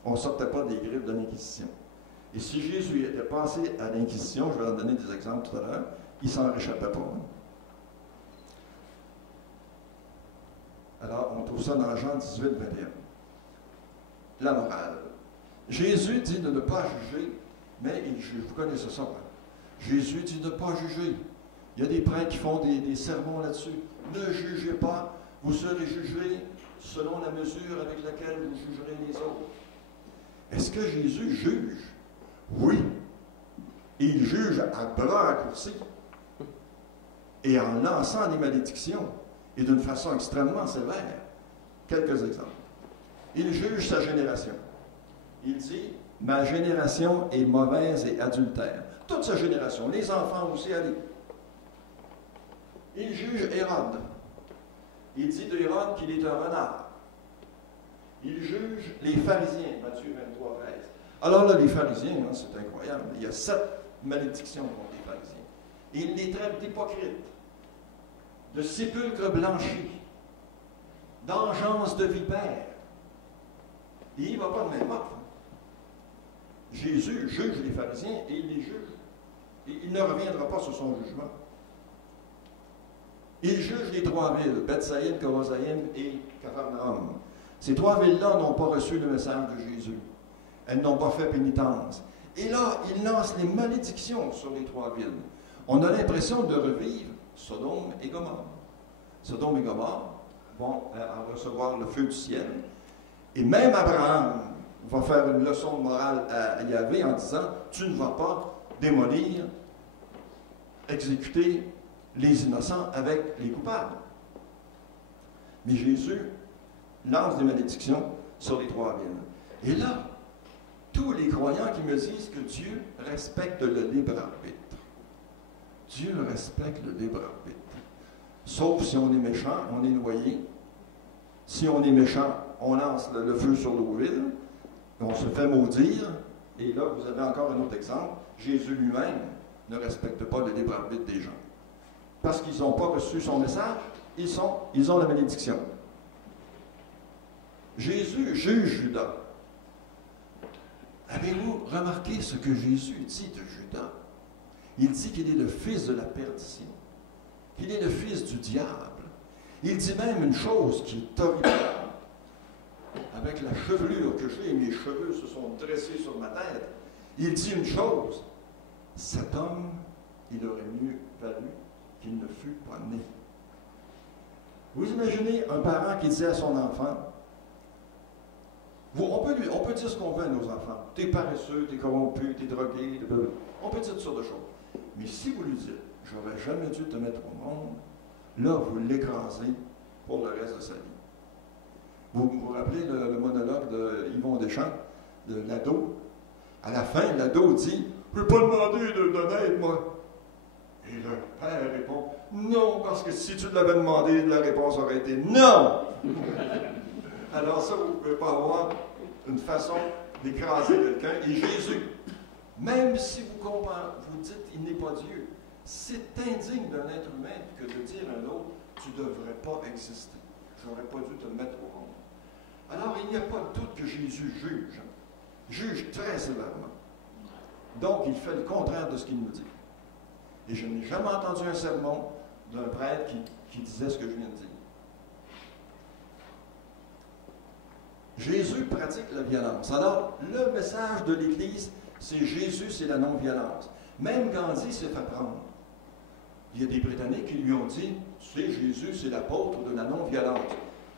On ne sortait pas des griffes de l'Inquisition. Et si Jésus était passé à l'Inquisition, je vais en donner des exemples tout à l'heure, il ne s'en réchappait pas. Alors, on trouve ça dans Jean 18, 21. La morale. Jésus dit de ne pas juger, mais vous connaissez ça, hein? Jésus dit de ne pas juger. Il y a des prêtres qui font des sermons là-dessus. Ne jugez pas, vous serez jugés selon la mesure avec laquelle vous jugerez les autres. Est-ce que Jésus juge? Oui. Et il juge à bras raccourcis et en lançant des malédictions et d'une façon extrêmement sévère. Quelques exemples. Il juge sa génération. Il dit, ma génération est mauvaise et adultère. Toute sa génération, les enfants aussi, allez. Il juge Hérode. Il dit d'Hérode qu'il est un renard. Il juge les pharisiens, Matthieu 23, 13. Alors là, les pharisiens, hein, c'est incroyable. Il y a 7 malédictions contre les pharisiens. Et il les traite d'hypocrites, de sépulcres blanchis, d'engeance de vipères. Et il ne va pas de même ordre. Jésus juge les pharisiens et il les juge. Et il ne reviendra pas sur son jugement. Il juge les 3 villes, Bethsaïde, Corosaïm et Capharnaüm. Ces 3 villes-là n'ont pas reçu le message de Jésus. Elles n'ont pas fait pénitence. Et là, il lance les malédictions sur les 3 villes. On a l'impression de revivre Sodome et Gomorrhe. Sodome et Gomorrhe vont recevoir le feu du ciel. Et même Abraham va faire une leçon de morale à Yahvé en disant, tu ne vas pas démolir, exécuter les innocents avec les coupables. Mais Jésus lance des malédictions sur les 3 villes. Et là, tous les croyants qui me disent que Dieu respecte le libre arbitre. Dieu respecte le libre arbitre. Sauf si on est méchant, on est noyé. Si on est méchant, on lance le feu sur nos villes, on se fait maudire. Et là, vous avez encore un autre exemple. Jésus lui-même ne respecte pas le libre arbitre des gens. Parce qu'ils n'ont pas reçu son message, ils ont la malédiction. Jésus juge Judas. Avez-vous remarqué ce que Jésus dit de Judas? Il dit qu'il est le fils de la perdition, qu'il est le fils du diable. Il dit même une chose qui est horrible. avec la chevelure que j'ai, mes cheveux se sont dressés sur ma tête, il dit une chose, cet homme, il aurait mieux valu qu'il ne fût pas né. Vous imaginez un parent qui disait à son enfant, on peut dire ce qu'on veut à nos enfants, t'es paresseux, t'es corrompu, t'es drogué, on peut dire toutes sortes de choses. Mais si vous lui dites, j'aurais jamais dû te mettre au monde, là, vous l'écrasez pour le reste de sa vie. Vous vous rappelez le monologue de Yvon Deschamps, de l'ado? À la fin, l'ado dit, je ne peux pas demander de naître, moi. Et le père répond, non, parce que si tu l'avais demandé, la réponse aurait été non. Alors ça, vous ne pouvez pas avoir une façon d'écraser quelqu'un. Et Jésus, même si vous dites il n'est pas Dieu, c'est indigne d'un être humain que de dire à un autre, tu ne devrais pas exister. Je n'aurais pas dû te mettre au monde. Alors il n'y a pas de doute que Jésus juge très sévèrement. Donc il fait le contraire de ce qu'il nous dit. Et je n'ai jamais entendu un sermon d'un prêtre qui disait ce que je viens de dire. Jésus pratique la violence. Alors, le message de l'Église, c'est Jésus, c'est la non-violence. Même Gandhi s'est fait prendre. Il y a des Britanniques qui lui ont dit, tu sais, Jésus, c'est l'apôtre de la non-violence.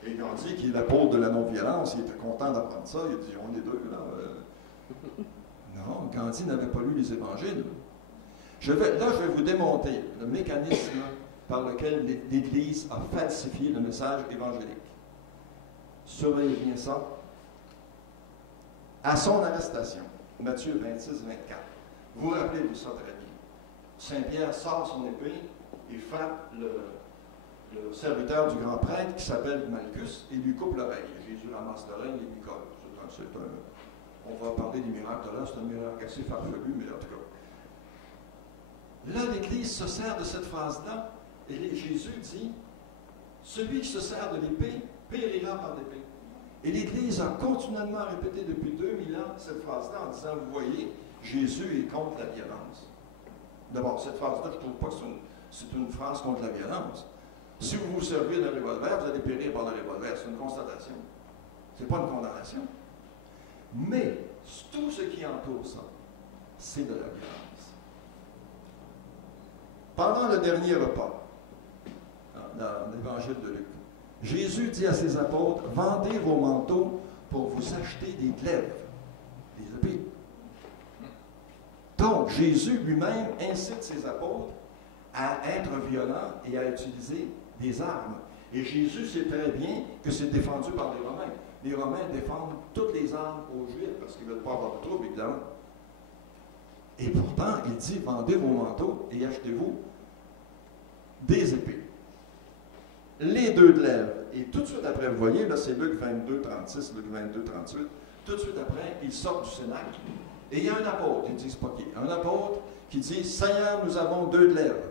Et Gandhi, qui est l'apôtre de la non-violence, il était content d'apprendre ça. Il a dit, on est deux, là. Non, Gandhi n'avait pas lu les évangiles. Je vais vous démonter le mécanisme par lequel l'Église a falsifié le message évangélique. Surveillez bien ça. À son arrestation, Matthieu 26, 24, vous vous rappelez de ça très bien. Saint-Pierre sort son épée et frappe le serviteur du grand prêtre qui s'appelle Malchus et lui coupe l'oreille. Jésus ramasse l'oreille et lui colle. On va parler des miracles là, c'est un miracle assez farfelu, mais en tout cas. Là, l'Église se sert de cette phrase-là et Jésus dit, celui qui se sert de l'épée périra par l'épée. Et l'Église a continuellement répété depuis 2000 ans cette phrase-là en disant, vous voyez, Jésus est contre la violence. D'abord, cette phrase-là, je ne trouve pas que c'est une phrase contre la violence. Si vous vous servez d'un revolver, vous allez périr par le revolver. C'est une constatation. Ce n'est pas une condamnation. Mais tout ce qui entoure ça, c'est de la violence. Pendant le dernier repas, dans l'évangile de Luc, Jésus dit à ses apôtres, vendez vos manteaux pour vous acheter des glaives, des épées. Donc, Jésus lui-même incite ses apôtres à être violents et à utiliser des armes. Et Jésus sait très bien que c'est défendu par les Romains. Les Romains défendent toutes les armes aux Juifs parce qu'ils ne veulent pas avoir de trouble, évidemment. Et pourtant, il dit, vendez vos manteaux et achetez-vous des épées. Les deux glaives. Et tout de suite après, vous voyez, là c'est Luc 22, 36, Luc 22, 38. Tout de suite après, ils sortent du Cénacle. Et il y a un apôtre, ils disent pas qui. Un apôtre qui dit, Seigneur, nous avons deux glaives.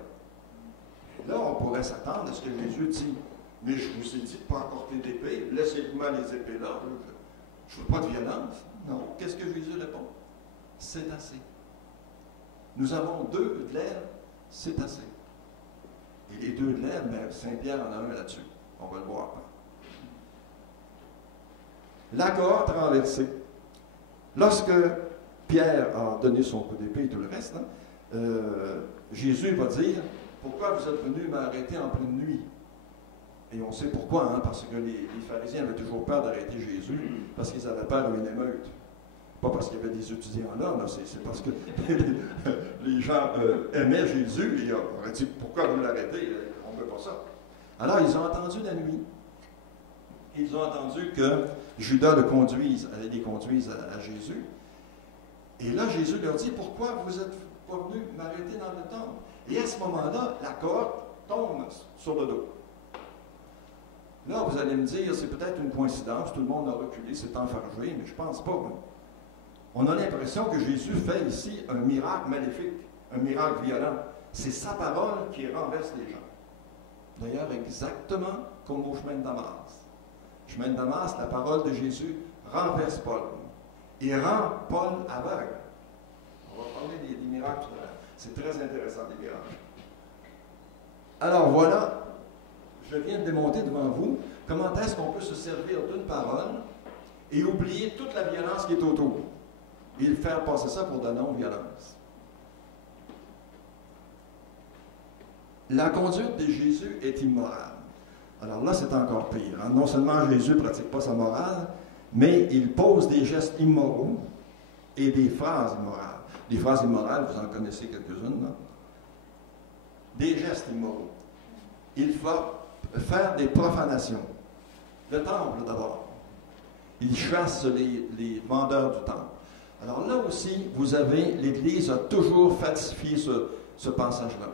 Et là, on pourrait s'attendre à ce que Jésus dit, mais je vous ai dit de ne pas apporter d'épée, laissez-moi les épées là. Je ne veux pas de violence. Non. Qu'est-ce que Jésus répond? C'est assez. Nous avons deux glaives, c'est assez. Et les deux glaives, mais Saint-Pierre en a un là-dessus. On va le voir. La cohorte renversée. Lorsque Pierre a donné son coup d'épée et tout le reste, Jésus va dire, pourquoi vous êtes venus m'arrêter en pleine nuit? Et on sait pourquoi, parce que les pharisiens avaient toujours peur d'arrêter Jésus, parce qu'ils avaient peur d'une émeute. Pas parce qu'il y avait des étudiants là, c'est parce que les gens aimaient Jésus et auraient dit, pourquoi vous l'arrêtez? On ne veut pas ça. Alors, ils ont entendu la nuit. Ils ont entendu que Judas les conduise à Jésus. Et là, Jésus leur dit, pourquoi vous n'êtes pas venus m'arrêter dans le temple? Et à ce moment-là, la cohorte tombe sur le dos. Là, vous allez me dire, c'est peut-être une coïncidence, tout le monde a reculé, s'est enfargé, mais je ne pense pas. On a l'impression que Jésus fait ici un miracle maléfique, un miracle violent. C'est sa parole qui renverse les gens. D'ailleurs, exactement comme au chemin de Damas. Le chemin de Damas, la parole de Jésus renverse Paul. Il rend Paul aveugle. On va parler des miracles. C'est très intéressant, les miracles. Alors voilà, je viens de démontrer devant vous comment est-ce qu'on peut se servir d'une parole et oublier toute la violence qui est autour. Et faire passer ça pour de la non-violence. La conduite de Jésus est immorale. Alors là, c'est encore pire. Hein? Non seulement Jésus ne pratique pas sa morale, mais il pose des gestes immoraux et des phrases immorales. Des phrases immorales, vous en connaissez quelques-unes, là. Des gestes immoraux. Il va faire des profanations. Le temple d'abord. Il chasse les vendeurs du temple. Alors là aussi, vous avez, l'Église a toujours falsifié ce passage-là.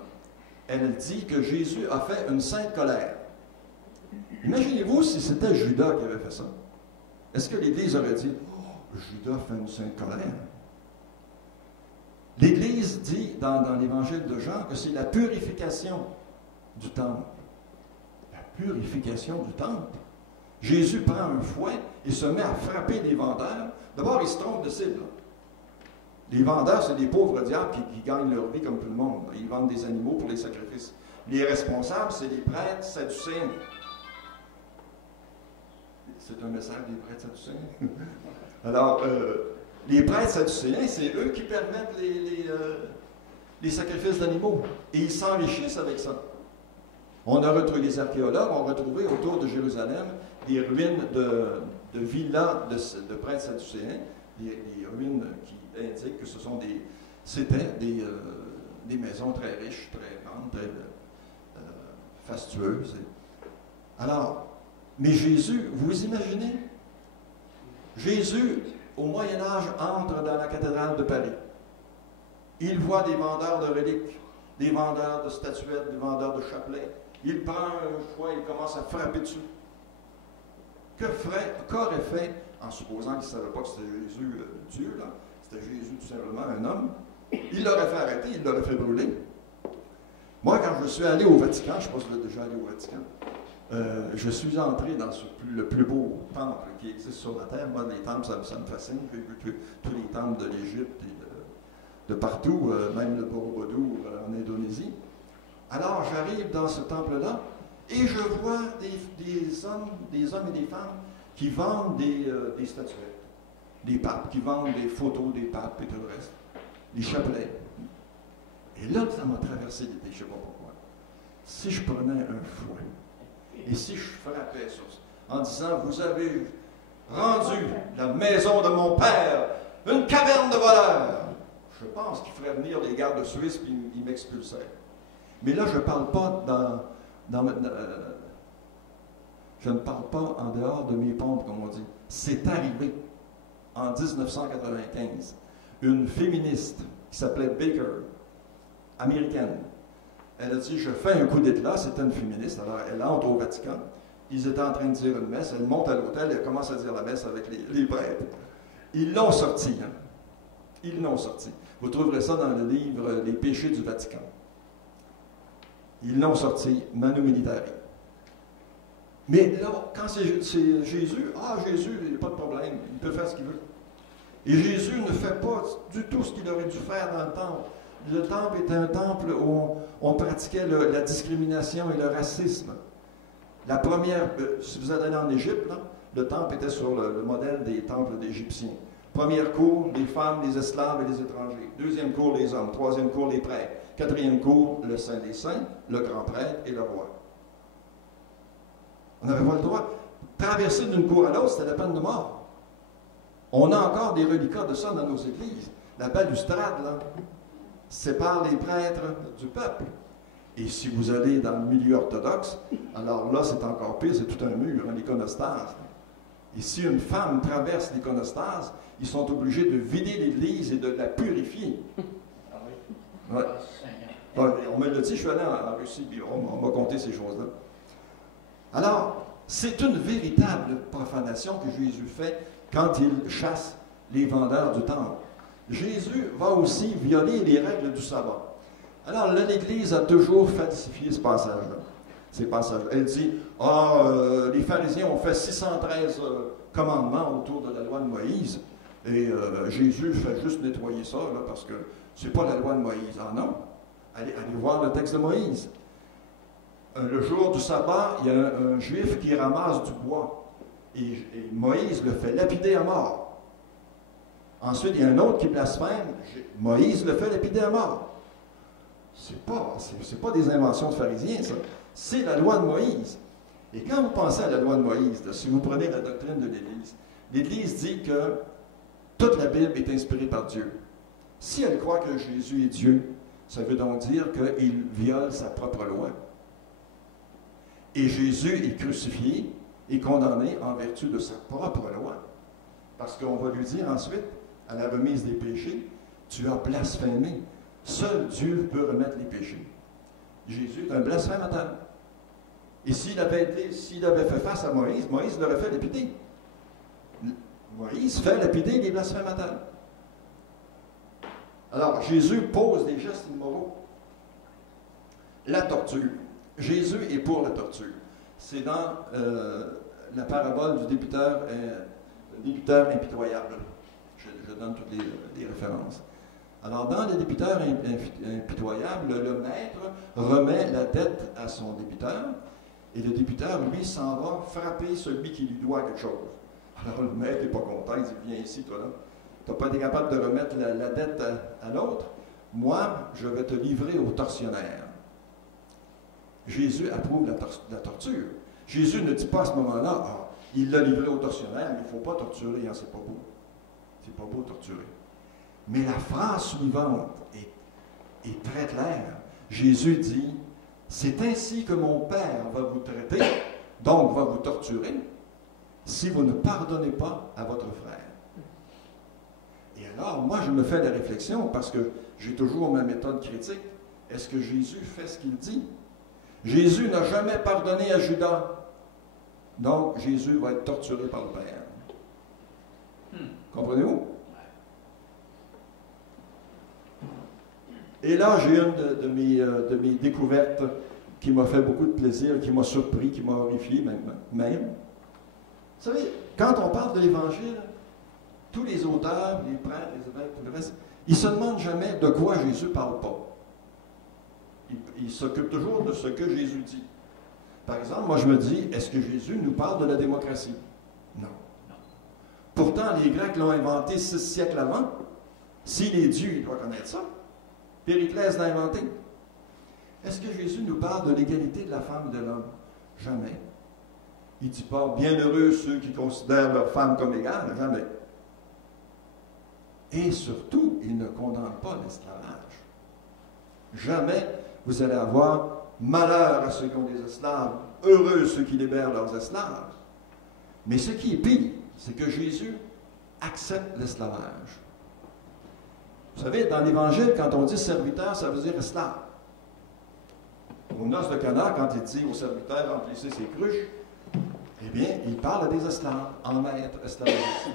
Elle dit que Jésus a fait une sainte colère. Imaginez-vous si c'était Judas qui avait fait ça. Est-ce que l'Église aurait dit « Oh, Judas fait une sainte colère » ? L'Église dit dans l'Évangile de Jean que c'est la purification du temple. La purification du temple. Jésus prend un fouet et se met à frapper les vendeurs. D'abord, il se trompe de cible. Les vendeurs, c'est des pauvres diables qui gagnent leur vie comme tout le monde. Ils vendent des animaux pour les sacrifices. Les responsables, c'est les prêtres sadducéens. C'est un message des prêtres sadducéens. Alors, les prêtres sadducéens, c'est eux qui permettent les sacrifices d'animaux. Et ils s'enrichissent avec ça. On a retrouvé, les archéologues ont retrouvé autour de Jérusalem des ruines de villas de prêtres sadducéens, des ruines qui indiquent que c'était des maisons très riches, très grandes, très fastueuses. Alors, mais Jésus, vous imaginez, Jésus, au Moyen-Âge, entre dans la cathédrale de Paris. Il voit des vendeurs de reliques, des vendeurs de statuettes, des vendeurs de chapelets. Il prend un fouet, il commence à frapper dessus. Qu'aurait fait, en supposant qu'il ne savait pas que c'était Jésus, Dieu, là, c'était Jésus tout simplement un homme, il l'aurait fait arrêter, il l'aurait fait brûler. Moi, quand je suis allé au Vatican, je ne sais pas si vous êtes déjà allé au Vatican, je suis entré dans le plus beau temple qui existe sur la terre. Moi, les temples, ça me fascine. J'ai vu tous les temples de l'Égypte et de partout, même le Borobudur en Indonésie. Alors, j'arrive dans ce temple-là et je vois des hommes et des femmes qui vendent des statuettes, des papes, qui vendent des photos des papes et tout le reste, des chapelets. Et là, ça m'a traversé l'idée, je ne sais pas pourquoi. Si je prenais un fouet, et si je frappais sur ça, en disant, vous avez rendu la maison de mon père une caverne de voleurs, je pense qu'il ferait venir les gardes suisses et ils m'expulseraient. Mais là, je ne parle pas je ne parle pas en dehors de mes pompes, comme on dit. C'est arrivé en 1995. Une féministe qui s'appelait Baker, américaine, elle a dit, je fais un coup d'éclat, c'était une féministe, alors elle entre au Vatican, ils étaient en train de dire une messe, elle monte à l'hôtel, elle commence à dire la messe avec les prêtres. Ils l'ont sorti, hein? Ils l'ont sorti. Vous trouverez ça dans le livre Les péchés du Vatican. Ils l'ont sorti, Manu Militari. Mais là, quand c'est Jésus, Jésus, il n'a pas de problème, il peut faire ce qu'il veut. Et Jésus ne fait pas du tout ce qu'il aurait dû faire dans le temple. Le temple était un temple où on pratiquait la discrimination et le racisme. La première, si vous êtes allé en Égypte, là, le temple était sur le modèle des temples d'Égyptiens. Première cour, les femmes, les esclaves et les étrangers. Deuxième cour, les hommes. Troisième cour, les prêtres. Quatrième cour, le Saint des Saints, le grand prêtre et le roi. On n'avait pas le droit. Traverser d'une cour à l'autre, c'était la peine de mort. On a encore des reliquats de ça dans nos églises. La balustrade, là, sépare les prêtres du peuple. Et si vous allez dans le milieu orthodoxe, alors là, c'est encore pire, c'est tout un mur, l'iconostase. Et si une femme traverse l'iconostase, ils sont obligés de vider l'église et de la purifier. Ah oui? Ouais. Ouais, on me l'a dit, je suis allé en Russie, puis on m'a conté ces choses-là. Alors, c'est une véritable profanation que Jésus fait quand il chasse les vendeurs du temple. Jésus va aussi violer les règles du sabbat. Alors là, l'Église a toujours falsifié ce passage-là. Ces passages. Elle dit, les pharisiens ont fait 613 commandements autour de la loi de Moïse, et Jésus fait juste nettoyer ça, là, parce que c'est pas la loi de Moïse. Ah non, allez voir le texte de Moïse. Le jour du sabbat, il y a un juif qui ramasse du bois et Moïse le fait lapider à mort. Ensuite, il y a un autre qui blasphème, Moïse le fait lapider à mort. C'est pas des inventions de pharisiens, ça. C'est la loi de Moïse. Et quand vous pensez à la loi de Moïse, là, si vous prenez la doctrine de l'Église, l'Église dit que toute la Bible est inspirée par Dieu. Si elle croit que Jésus est Dieu, ça veut donc dire qu'il viole sa propre loi. Et Jésus est crucifié et condamné en vertu de sa propre loi. Parce qu'on va lui dire ensuite, à la remise des péchés, tu as blasphémé. Seul Dieu peut remettre les péchés. Jésus est un blasphémateur. Et s'il avait fait face à Moïse, Moïse l'aurait fait lapider. Moïse fait lapider les blasphémateurs. Alors, Jésus pose des gestes immoraux. La torture. Jésus est pour la torture. C'est dans la parabole du débiteur impitoyable. Je donne toutes les références. Alors, dans le débiteur impitoyable, le maître remet la dette à son débiteur et le débiteur, lui, s'en va frapper celui qui lui doit quelque chose. Alors, le maître n'est pas content, il dit, viens ici, toi là. Tu n'as pas été capable de remettre la dette à l'autre. Moi, je vais te livrer au tortionnaire. Jésus approuve la torture. Jésus ne dit pas à ce moment-là, ah, il l'a livré au tortionnaire, mais il ne faut pas torturer, hein, c'est pas beau. C'est pas beau torturer. Mais la phrase suivante est très claire. Jésus dit, c'est ainsi que mon Père va vous traiter, donc va vous torturer, si vous ne pardonnez pas à votre frère. Et alors, moi, je me fais la réflexion, parce que j'ai toujours ma méthode critique. Est-ce que Jésus fait ce qu'il dit? Jésus n'a jamais pardonné à Judas. Donc, Jésus va être torturé par le Père. Comprenez-vous? Et là, j'ai une de mes découvertes qui m'a fait beaucoup de plaisir, qui m'a surpris, qui m'a horrifié même. Vous savez, quand on parle de l'Évangile, tous les auteurs, les prêtres, les évêques, tout le reste, ils ne se demandent jamais de quoi Jésus ne parle pas. Ils s'occupent toujours de ce que Jésus dit. Par exemple, moi je me dis, est-ce que Jésus nous parle de la démocratie? Non. Pourtant, les Grecs l'ont inventé 6 siècles avant. S'il est Dieu, il doit connaître ça. Périclès l'a inventé. Est-ce que Jésus nous parle de l'égalité de la femme et de l'homme? Jamais. Il ne dit pas, bienheureux ceux qui considèrent leur femme comme égale. Jamais. Et surtout, il ne condamne pas l'esclavage. Jamais vous allez avoir malheur à ceux qui ont des esclaves, heureux ceux qui libèrent leurs esclaves. Mais ce qui est pire, c'est que Jésus accepte l'esclavage. Vous savez, dans l'Évangile, quand on dit serviteur, ça veut dire esclave. Aux noces de Cana, quand il dit aux serviteurs remplissez ses cruches, eh bien, il parle à des esclaves, en maître, esclavagiste.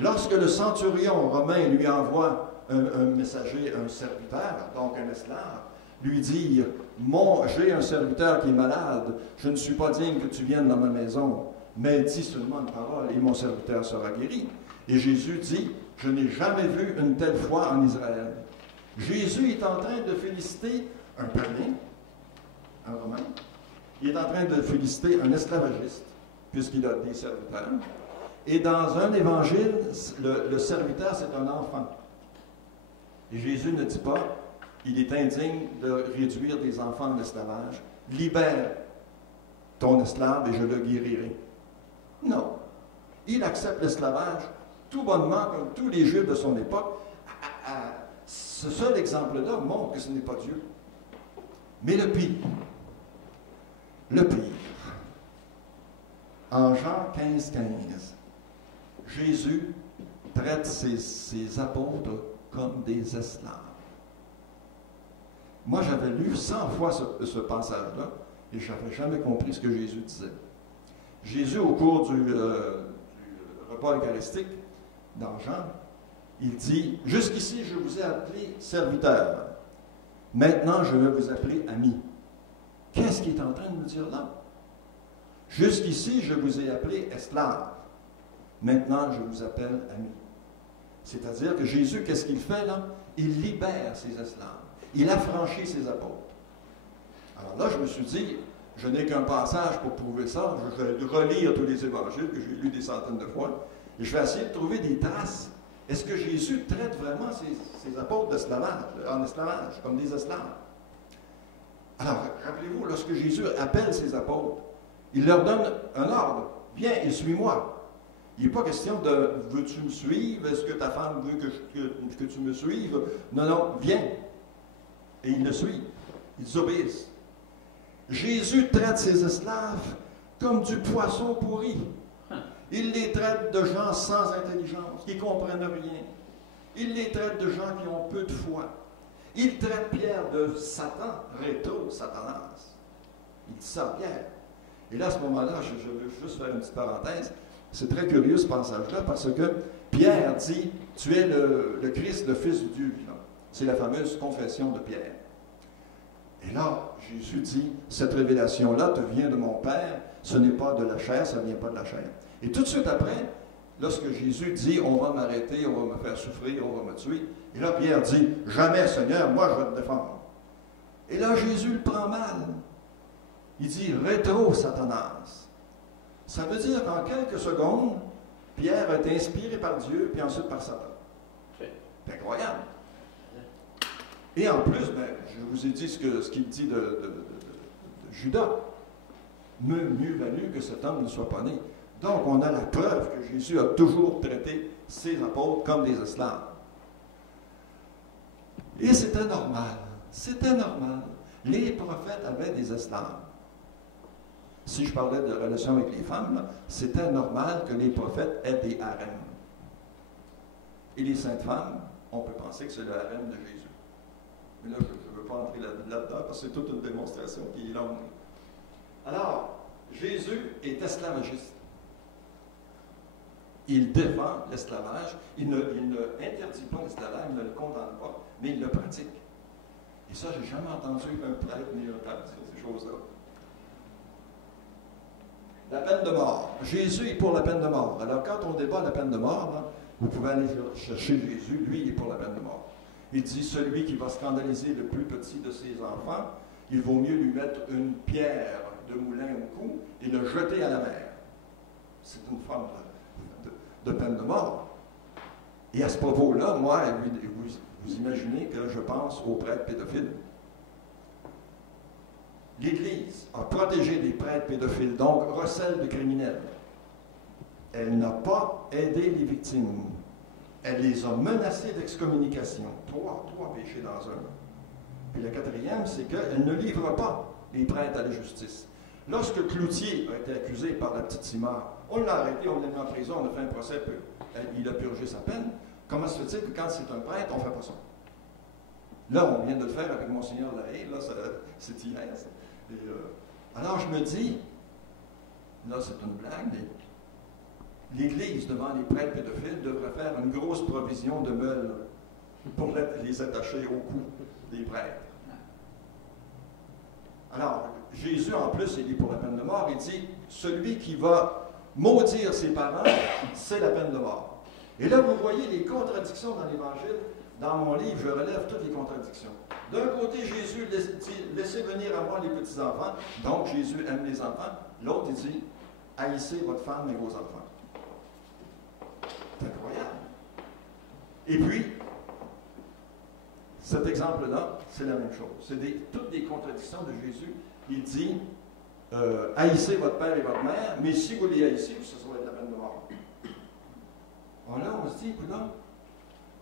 Lorsque le centurion romain lui envoie un messager, un serviteur, donc un esclave, lui dire « J'ai un serviteur qui est malade, je ne suis pas digne que tu viennes dans ma maison, mais dis seulement une parole et mon serviteur sera guéri. » Et Jésus dit « Je n'ai jamais vu une telle foi en Israël. » Jésus est en train de féliciter un païen, un Romain, il est en train de féliciter un esclavagiste, puisqu'il a des serviteurs. Et dans un évangile, le serviteur, c'est un enfant. Et Jésus ne dit pas, il est indigne de réduire des enfants en esclavage. Libère ton esclave et je le guérirai. Non. Il accepte l'esclavage tout bonnement, comme tous les Juifs de son époque. Ce seul exemple-là montre que ce n'est pas Dieu. Mais le pire, en Jean 15, Jésus traite ses apôtres comme des esclaves. Moi, j'avais lu 100 fois ce passage-là et je n'avais jamais compris ce que Jésus disait. Jésus, au cours du repas eucharistique, dans Jean, il dit « Jusqu'ici, je vous ai appelé serviteur. Maintenant, je vais vous appeler ami. » Qu'est-ce qu'il est en train de nous dire là? Jusqu'ici, je vous ai appelé esclave. Maintenant, je vous appelle ami. C'est-à-dire que Jésus, qu'est-ce qu'il fait là? Il libère ses esclaves. Il affranchit ses apôtres. Alors là, je me suis dit, Je n'ai qu'un passage pour prouver ça. Je vais relire tous les évangiles que j'ai lus des centaines de fois. Et je vais essayer de trouver des traces. Est-ce que Jésus traite vraiment ses apôtres d'esclavage, en esclavage, comme des esclaves? Alors, rappelez-vous, lorsque Jésus appelle ses apôtres, il leur donne un ordre. Viens et suis-moi. Il n'est pas question de veux-tu me suivre? Est-ce que ta femme veut que tu me suives? Non, non, viens. Et ils le suivent. Ils obéissent. Jésus traite ses esclaves comme du poisson pourri. Il les traite de gens sans intelligence, qui ne comprennent rien. Il les traite de gens qui ont peu de foi. Il traite Pierre de Satan, rétro, Satanas. Il dit ça à Pierre. Et là, à ce moment-là, je veux juste faire une petite parenthèse. C'est très curieux ce passage-là parce que Pierre dit « Tu es le Christ, le Fils de Dieu. » C'est la fameuse confession de Pierre. Et là, Jésus dit « Cette révélation-là te vient de mon Père, ce n'est pas de la chair, ça ne vient pas de la chair. » Et tout de suite après, lorsque Jésus dit « On va m'arrêter, on va me faire souffrir, on va me tuer », et là Pierre dit « Jamais, Seigneur, moi je vais te défendre. » Et là, Jésus le prend mal. Il dit « Rétro, Satanas. » Ça veut dire qu'en quelques secondes, Pierre a été inspiré par Dieu, puis ensuite par Satan. C'est incroyable. Et en plus, ben, je vous ai dit ce qu'il dit de Judas. Mieux valu que cet homme ne soit pas né. Donc, on a la preuve que Jésus a toujours traité ses apôtres comme des esclaves. Et c'était normal. C'était normal. Les prophètes avaient des esclaves. Si je parlais de relation avec les femmes, c'était normal que les prophètes aient des harems. Et les saintes femmes, on peut penser que c'est le harem de Jésus. Mais là, je ne veux pas entrer là-dedans parce que c'est toute une démonstration qui est longue. Alors, Jésus est esclavagiste. Il défend l'esclavage, il ne interdit pas l'esclavage, il ne le condamne pas, mais il le pratique. Et ça, je n'ai jamais entendu un prêtre ni un pape dire ces choses-là. La peine de mort. Jésus est pour la peine de mort. Alors, quand on débat la peine de mort, là, vous pouvez aller chercher Jésus, lui, il est pour la peine de mort. Il dit, celui qui va scandaliser le plus petit de ses enfants, il vaut mieux lui mettre une pierre de moulin au cou et le jeter à la mer. C'est une forme de peine de mort. Et à ce propos-là, moi, vous imaginez que je pense aux prêtres pédophiles. L'Église a protégé des prêtres pédophiles, donc recèle des criminels. Elle n'a pas aidé les victimes. Elle les a menacés d'excommunication. Trois péchés dans un. Puis le quatrième, c'est qu'elle ne livre pas les prêtres à la justice. Lorsque Cloutier a été accusé par la petite Simard, on l'a arrêté, on l'a mis en prison, on a fait un procès, il a purgé sa peine. Comment se fait-il que quand c'est un prêtre, on ne fait pas ça? Là, on vient de le faire avec Monseigneur Lahaye, là, c'est hier. Alors je me dis, là c'est une blague, mais l'Église, devant les prêtres pédophiles, devrait faire une grosse provision de meules pour les attacher au cou des prêtres. Alors, Jésus, en plus, il est pour la peine de mort. Il dit, celui qui va maudire ses parents, c'est la peine de mort. Et là, vous voyez les contradictions dans l'Évangile. Dans mon livre, je relève toutes les contradictions. D'un côté, Jésus dit, laissez venir à moi les petits-enfants. Donc, Jésus aime les enfants. L'autre, il dit, haïssez votre femme et vos enfants. C'est incroyable. Et puis, cet exemple-là, c'est la même chose. C'est toutes des contradictions de Jésus. Il dit, haïssez votre père et votre mère, mais si vous les haïssez, ça va être la peine de mort. Alors là, on se dit, écoute,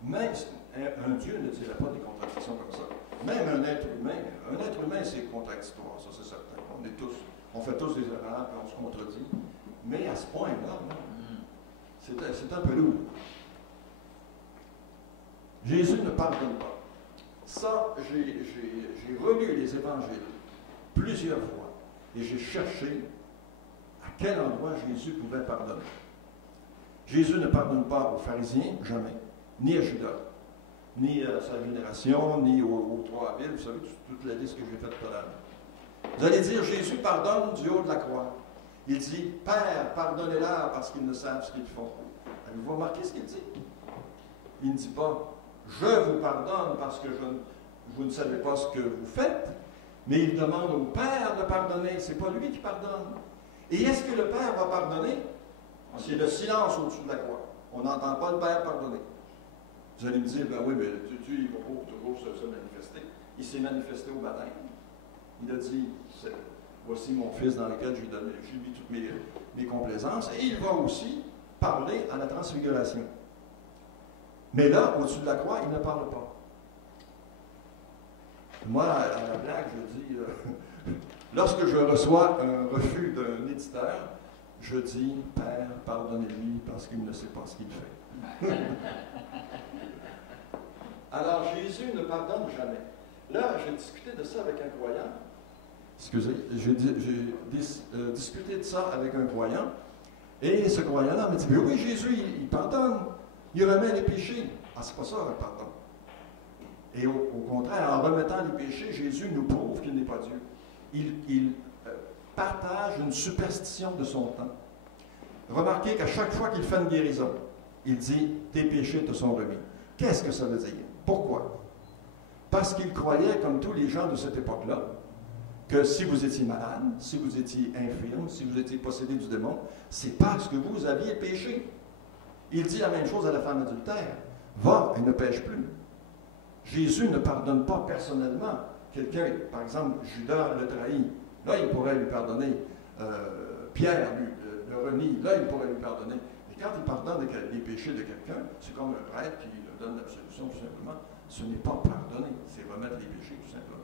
même un Dieu ne dirait pas des contradictions comme ça. Même un être humain, c'est contradictoire, ça c'est certain. On fait tous des erreurs, puis on se contredit. Mais à ce point-là, c'est un peu lourd. Jésus ne pardonne pas. Ça, j'ai relu les évangiles plusieurs fois et j'ai cherché à quel endroit Jésus pouvait pardonner. Jésus ne pardonne pas aux pharisiens, jamais, ni à Judas, ni à sa génération, ni aux trois villes. Vous savez, toute la liste que j'ai faite tout à l'heure. Vous allez dire, Jésus pardonne du haut de la croix. Il dit, Père, pardonnez-leur parce qu'ils ne savent ce qu'ils font. Avez-vous remarqué ce qu'il dit? Il ne dit pas, je vous pardonne parce que vous ne savez pas ce que vous faites. Mais il demande au Père de pardonner. Ce n'est pas lui qui pardonne. Et est-ce que le Père va pardonner? C'est le silence au-dessus de la croix. On n'entend pas le Père pardonner. Vous allez me dire, ben oui, mais Dieu, il va pas toujours se manifester. Il s'est manifesté au baptême. Il a dit, voici mon Fils dans lequel j'ai mis toutes mes complaisances. Et il va aussi parler à la transfiguration. Mais là, au-dessus de la croix, il ne parle pas. Moi, à la blague, je dis, lorsque je reçois un refus d'un éditeur, je dis, Père, pardonnez-lui parce qu'il ne sait pas ce qu'il fait. Alors, Jésus ne pardonne jamais. Là, j'ai discuté de ça avec un croyant. Excusez, j'ai discuté de ça avec un croyant. Et ce croyant-là m'a dit, mais oui, Jésus, il pardonne. Il remet les péchés. Ah, c'est pas ça, le pardon. Et au contraire, en remettant les péchés, Jésus nous prouve qu'il n'est pas Dieu. Il partage une superstition de son temps. Remarquez qu'à chaque fois qu'il fait une guérison, il dit « Tes péchés te sont remis ». Qu'est-ce que ça veut dire? Pourquoi? Parce qu'il croyait, comme tous les gens de cette époque-là, que si vous étiez malade, si vous étiez infirme, si vous étiez possédé du démon, c'est parce que vous aviez péché. Il dit la même chose à la femme adultère. Va et ne pêche plus. Jésus ne pardonne pas personnellement. Quelqu'un, par exemple, Judas le trahit. Là, il pourrait lui pardonner. Pierre le renie. Là, il pourrait lui pardonner. Mais quand il pardonne les péchés de quelqu'un, c'est comme un prêtre qui lui donne l'absolution, tout simplement. Ce n'est pas pardonner, c'est remettre les péchés, tout simplement.